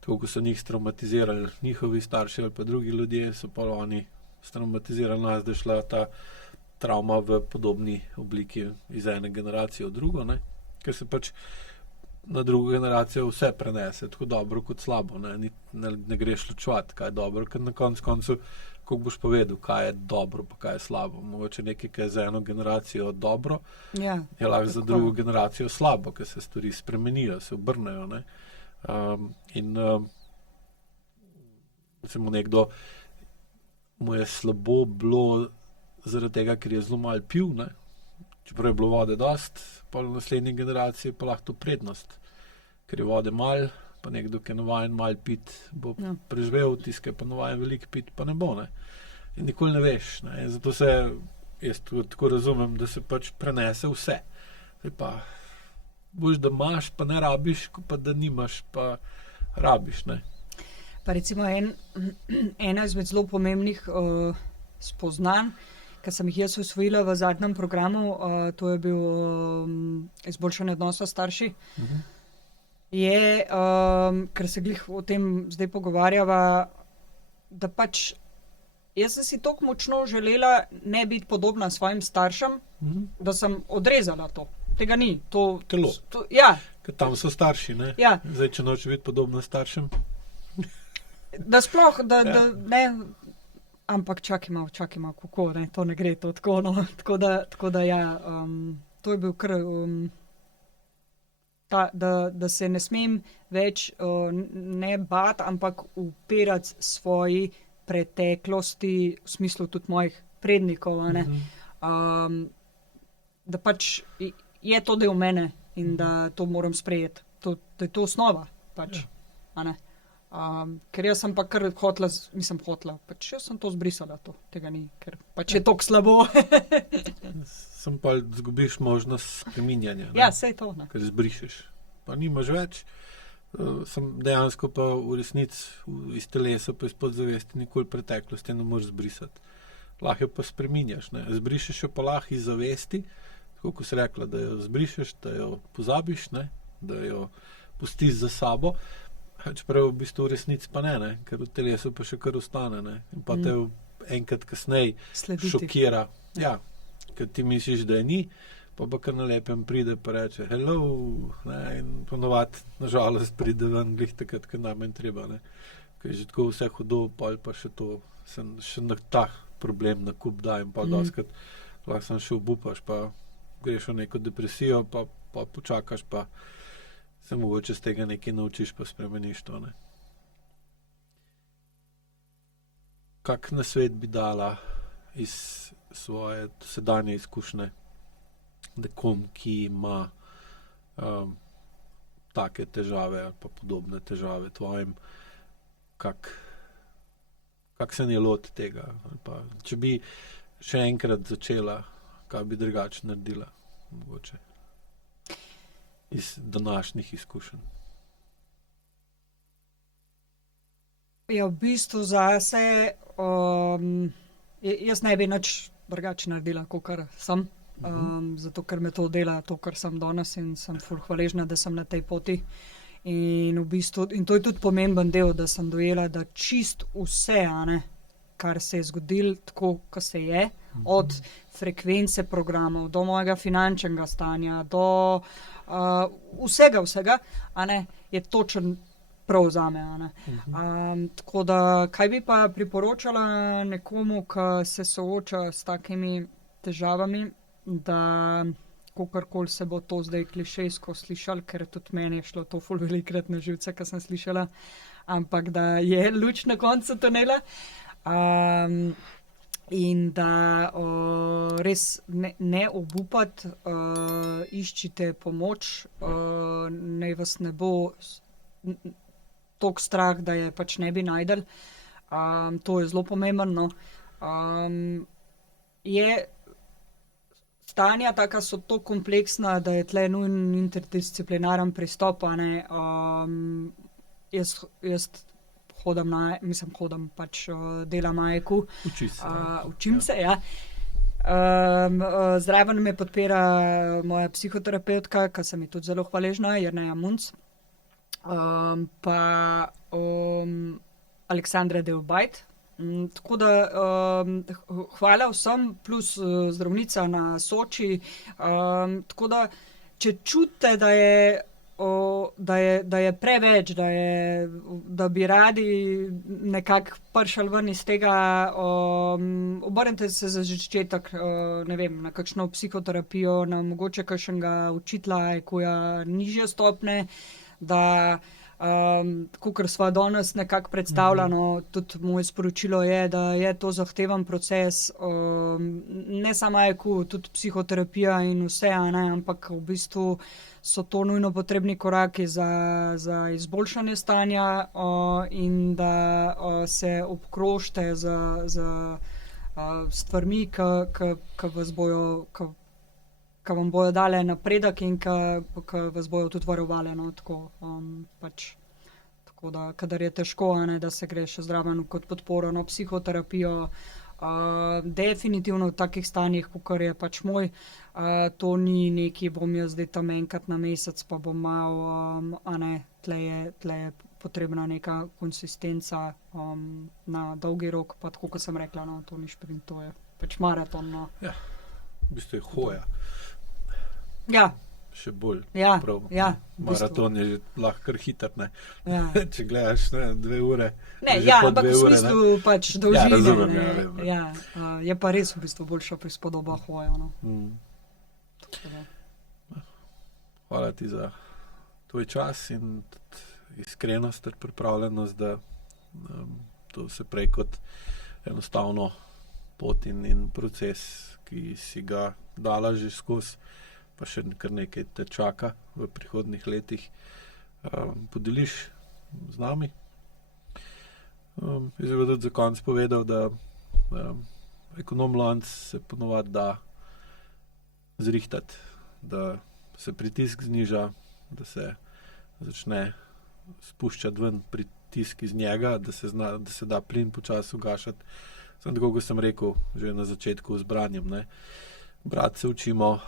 tako ko so njih straumatizirali njihovi starši ali pa drugi ljudje, so pa oni straumatizirali nas, da je šla ta travma v podobni obliki iz ene generacije v drugo, ne, ker se pač na drugo generacijo vse prenese, tako dobro kot slabo, ne greš ločevati, kaj je dobro, ker na koncu, kako boš povedal, kaj je dobro, pa kaj je slabo. Mogoče nekaj, kaj je za eno generacijo dobro, je lahko za drugo generacijo slabo, ker se stvari spremenijo, se obrnejo, ne. Recimo nekdo, mu je slabo bilo zaradi tega, ker je zelo malo pil, ne. Čeprav je bilo vode dost, pa v naslednji generaciji pa lahko to prednost, ker je vode malo, pa nekdo, ki je navajen malo pit, bo preživel, tisti, ki je pa navajen veliko pit, pa ne bo, ne. In nikoli ne veš, ne. In zato se, jaz tako razumem, da se pač prenese vse. Zdaj pa, boš, da imaš, pa ne rabiš, ko pa da nimaš, pa rabiš, ne. Pa recimo ena izmed zelo pomembnih spoznanj, ki sem jih jaz usvojila v zadnjem programu, to je bil izboljšanje odnosa s starši, je, ker se glih o tem zdaj pogovarjava, da pač jaz sem si toliko močno želela ne biti podobna svojim staršem, da sem odrezala to. Tega ni. Telo. Ja. Ker tam so starši, ne? Ja. Zdaj, če noče biti podobna staršem. Da sploh, da ne, ampak čakaj malo, kako, ne, to ne gre, to tako, no, tako da ja, to je bil kar, da se ne smem več ne bati, ampak upirati svoji preteklosti, v smislu tudi mojih prednikov, a ne, da pač je to del mene in da to moram sprejeti, da je to osnova, pač, a ne. Ker jaz sem pa kar hotela, pač jaz sem to zbrisala, tega ni, ker pač je toliko slabo. Sem pa zgubiš možnost spreminjanja. Ja, sej to, ne. Ker zbrišeš. Pa nimaš več, sem dejansko pa v resnici iz telesa, pa iz podzavesti nikoli preteklosti ne moreš zbrisati. Lahko jo pa spreminjaš, ne. Zbrišeš jo pa lahko iz zavesti, tako ko si rekla, da jo zbrišeš, da jo pozabiš, ne, da jo pustiš za sabo, čeprav v bistvu v resnici pa ne, ker v telesu pa še kar ostane, ne, in pa te enkrat kasneje šokira. Ja, ker ti misliš, da je ni, pa kar na lepem pride pa reče hello, ne, in ponovadi nažalost pride ven glih takrat, ker najmanj treba, ne. Ker je že tako vse hudo, pol pa še to, še na ta problem na kup dajem, pa doskrat lahko sem še obupaš, pa greš v neko depresijo, pa počakaš, pa se mogoče z tega nekaj naučiš, pa spremeniš to, ne. Kak nasvet bi dala iz svoje dosedanje izkušnje nekom, ki ima take težave ali pa podobne težave tvojim, kak se ne loti tega? Ali pa, če bi še enkrat začela, kaj bi drugače naredila, mogoče, iz današnjih izkušenj? Ja, v bistvu zase, jaz ne bi nič drugače naredila, kakor sem. Zato, ker me to dela, to, kar sem danes in sem ful hvaležna, da sem na tej poti. In v bistvu, in to je tudi pomemben del, da sem dojela, da čist vse, kar se je zgodilo tako, kot se je, od frekvence programov, do mojega finančnega stanja, do vsega, je točen prav zame, tako da, kaj bi pa priporočala nekomu, ki se sooča s takimi težavami, da kakorkoli se bo to zdaj klišejsko slišalo, ker tudi meni je šlo to ful velikokrat na živce, ko sem slišala, ampak da je luč na koncu tunela. In da res ne obupati, iščite pomoč, naj vas ne bo toliko strah, da je pač ne bi našli. To je zelo pomembno. Stanja taka so to kompleksna, da je tle nujen interdisciplinaren pristop, Jaz pač delam AEQ. Učim se, ja. Zraven me podpira moja psihoterapevtka, ki sem ji tudi zelo hvaležna, Jerneja Munc. Pa Aleksandra Delbajt. Tako da hvala vsem, plus zdravnica na Soči. Tako da, če čutite, da je preveč, da bi radi nekako prišli ven iz tega, obrnite se za začetek, ne vem, na kakšno psihoterapijo, na mogoče kakšnega učitelja AEQ-ja nižje stopnje, da kakor sva danes nekako predstavljeno, tudi moje sporočilo je, da je to zahteven proces, ne samo AEQ, tudi psihoterapija in vse, ampak v bistvu so to nujno potrebni koraki za izboljšanje stanja, in da se obkrožite z stvarmi, ki vas bojo, ki vam bojo dale napredek in ki vas bojo tudi varovale, tako, pač. Tako da, kadar je težko, da se gre še zraven kot podporo na psihoterapijo, definitivno v takih stanjih, kakor je pač moj, to ni nekaj, bom jaz zdaj tam enkrat na mesec, pa bom malo, tle je potrebna neka konsistenca, na dolgi rok, pa tako, kot sem rekla, to ni šprint, to je pač maraton, Ja, v bistvu je hoja. Ja. Še bolj, prav. Ja, maraton je že lahko kar hiter, ne. Ja. Če gledaš, 2 ure. Ne, ja, ampak v smislu pač dolžine, Ja, razumem, ja, vem. Ja, je pa res v bistvu boljša prispodoba hoja, Tako da. Hvala ti za tvoj čas in tudi iskrenost ter pripravljenost, da to se prej kot enostavno pot in proces, ki si ga dala že skozi, pa še kar nekaj te čaka v prihodnjih letih, podeliš z nami. Jaz bi tudi za konec povedal, da ekonom lonec se ponovadi da zrihtati, da se pritisk zniža, da se začne spuščati ven pritisk iz njega, da se da plin počasi ugašati. Samo tako, kot sem rekel že na začetku z branjem, ne. Brati se učimo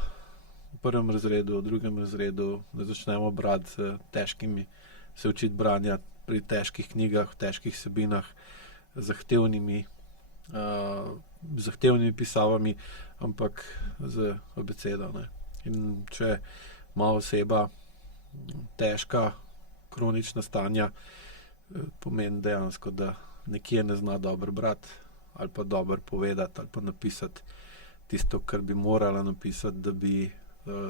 v 1. razredu, v 2. razredu, da začnemo brati s težkimi, se učiti branja pri težkih knjigah, v težkih vsebinah, zahtevnimi pisavami, ampak z abecedo, ne. In če ima oseba težka kronična stanja, pomeni dejansko, da nekje ne zna dobro brati ali pa dobro povedati ali pa napisati tisto, kar bi morala napisati, da bi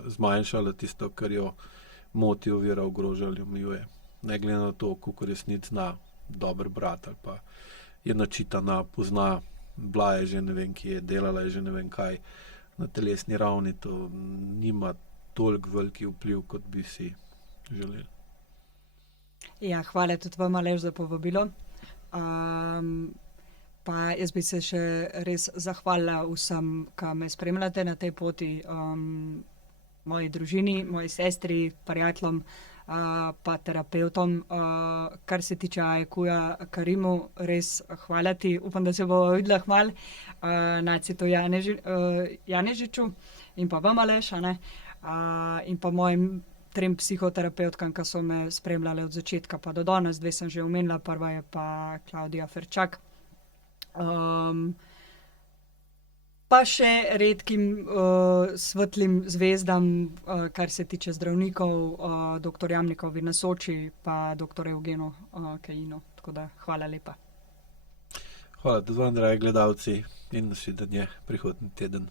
zmanjšala tisto, kar jo moti, ovira, ogroža ali omejuje. Ne glede na to, koliko resnic zna dobro brati ali pa je načitana, pozna, bila je že ne vem kje, delala je že ne vem kaj, na telesni ravni to nima toliko veliki vpliv, kot bi si želeli. Ja, hvala tudi vam, Aleš, za povabilo. Pa jaz bi se še res zahvalila vsem, ki me spremljate na tej poti, moji družini, moji sestri, prijateljem, pa terapeutom. Kar se tiče AEQ-ja, Karimu, res hvala ti. Upam, da se bomo videla hmal, Nacitu Janežiču in pa vam, Aleš, a ne? In pa mojim 3 psihoterapeutkam, ki so me spremljale od začetka pa do danes. 2 sem že omenila, prva je pa Klaudija Ferčak. Pa še redkim svetlim zvezdam, kar se tiče zdravnikov, dr. Jamnikovi na Soči, pa dr. Evgenu Kajinu. Tako da hvala lepa. Hvala tudi vam, dragi gledalci, in nasvidenje prihodnji teden.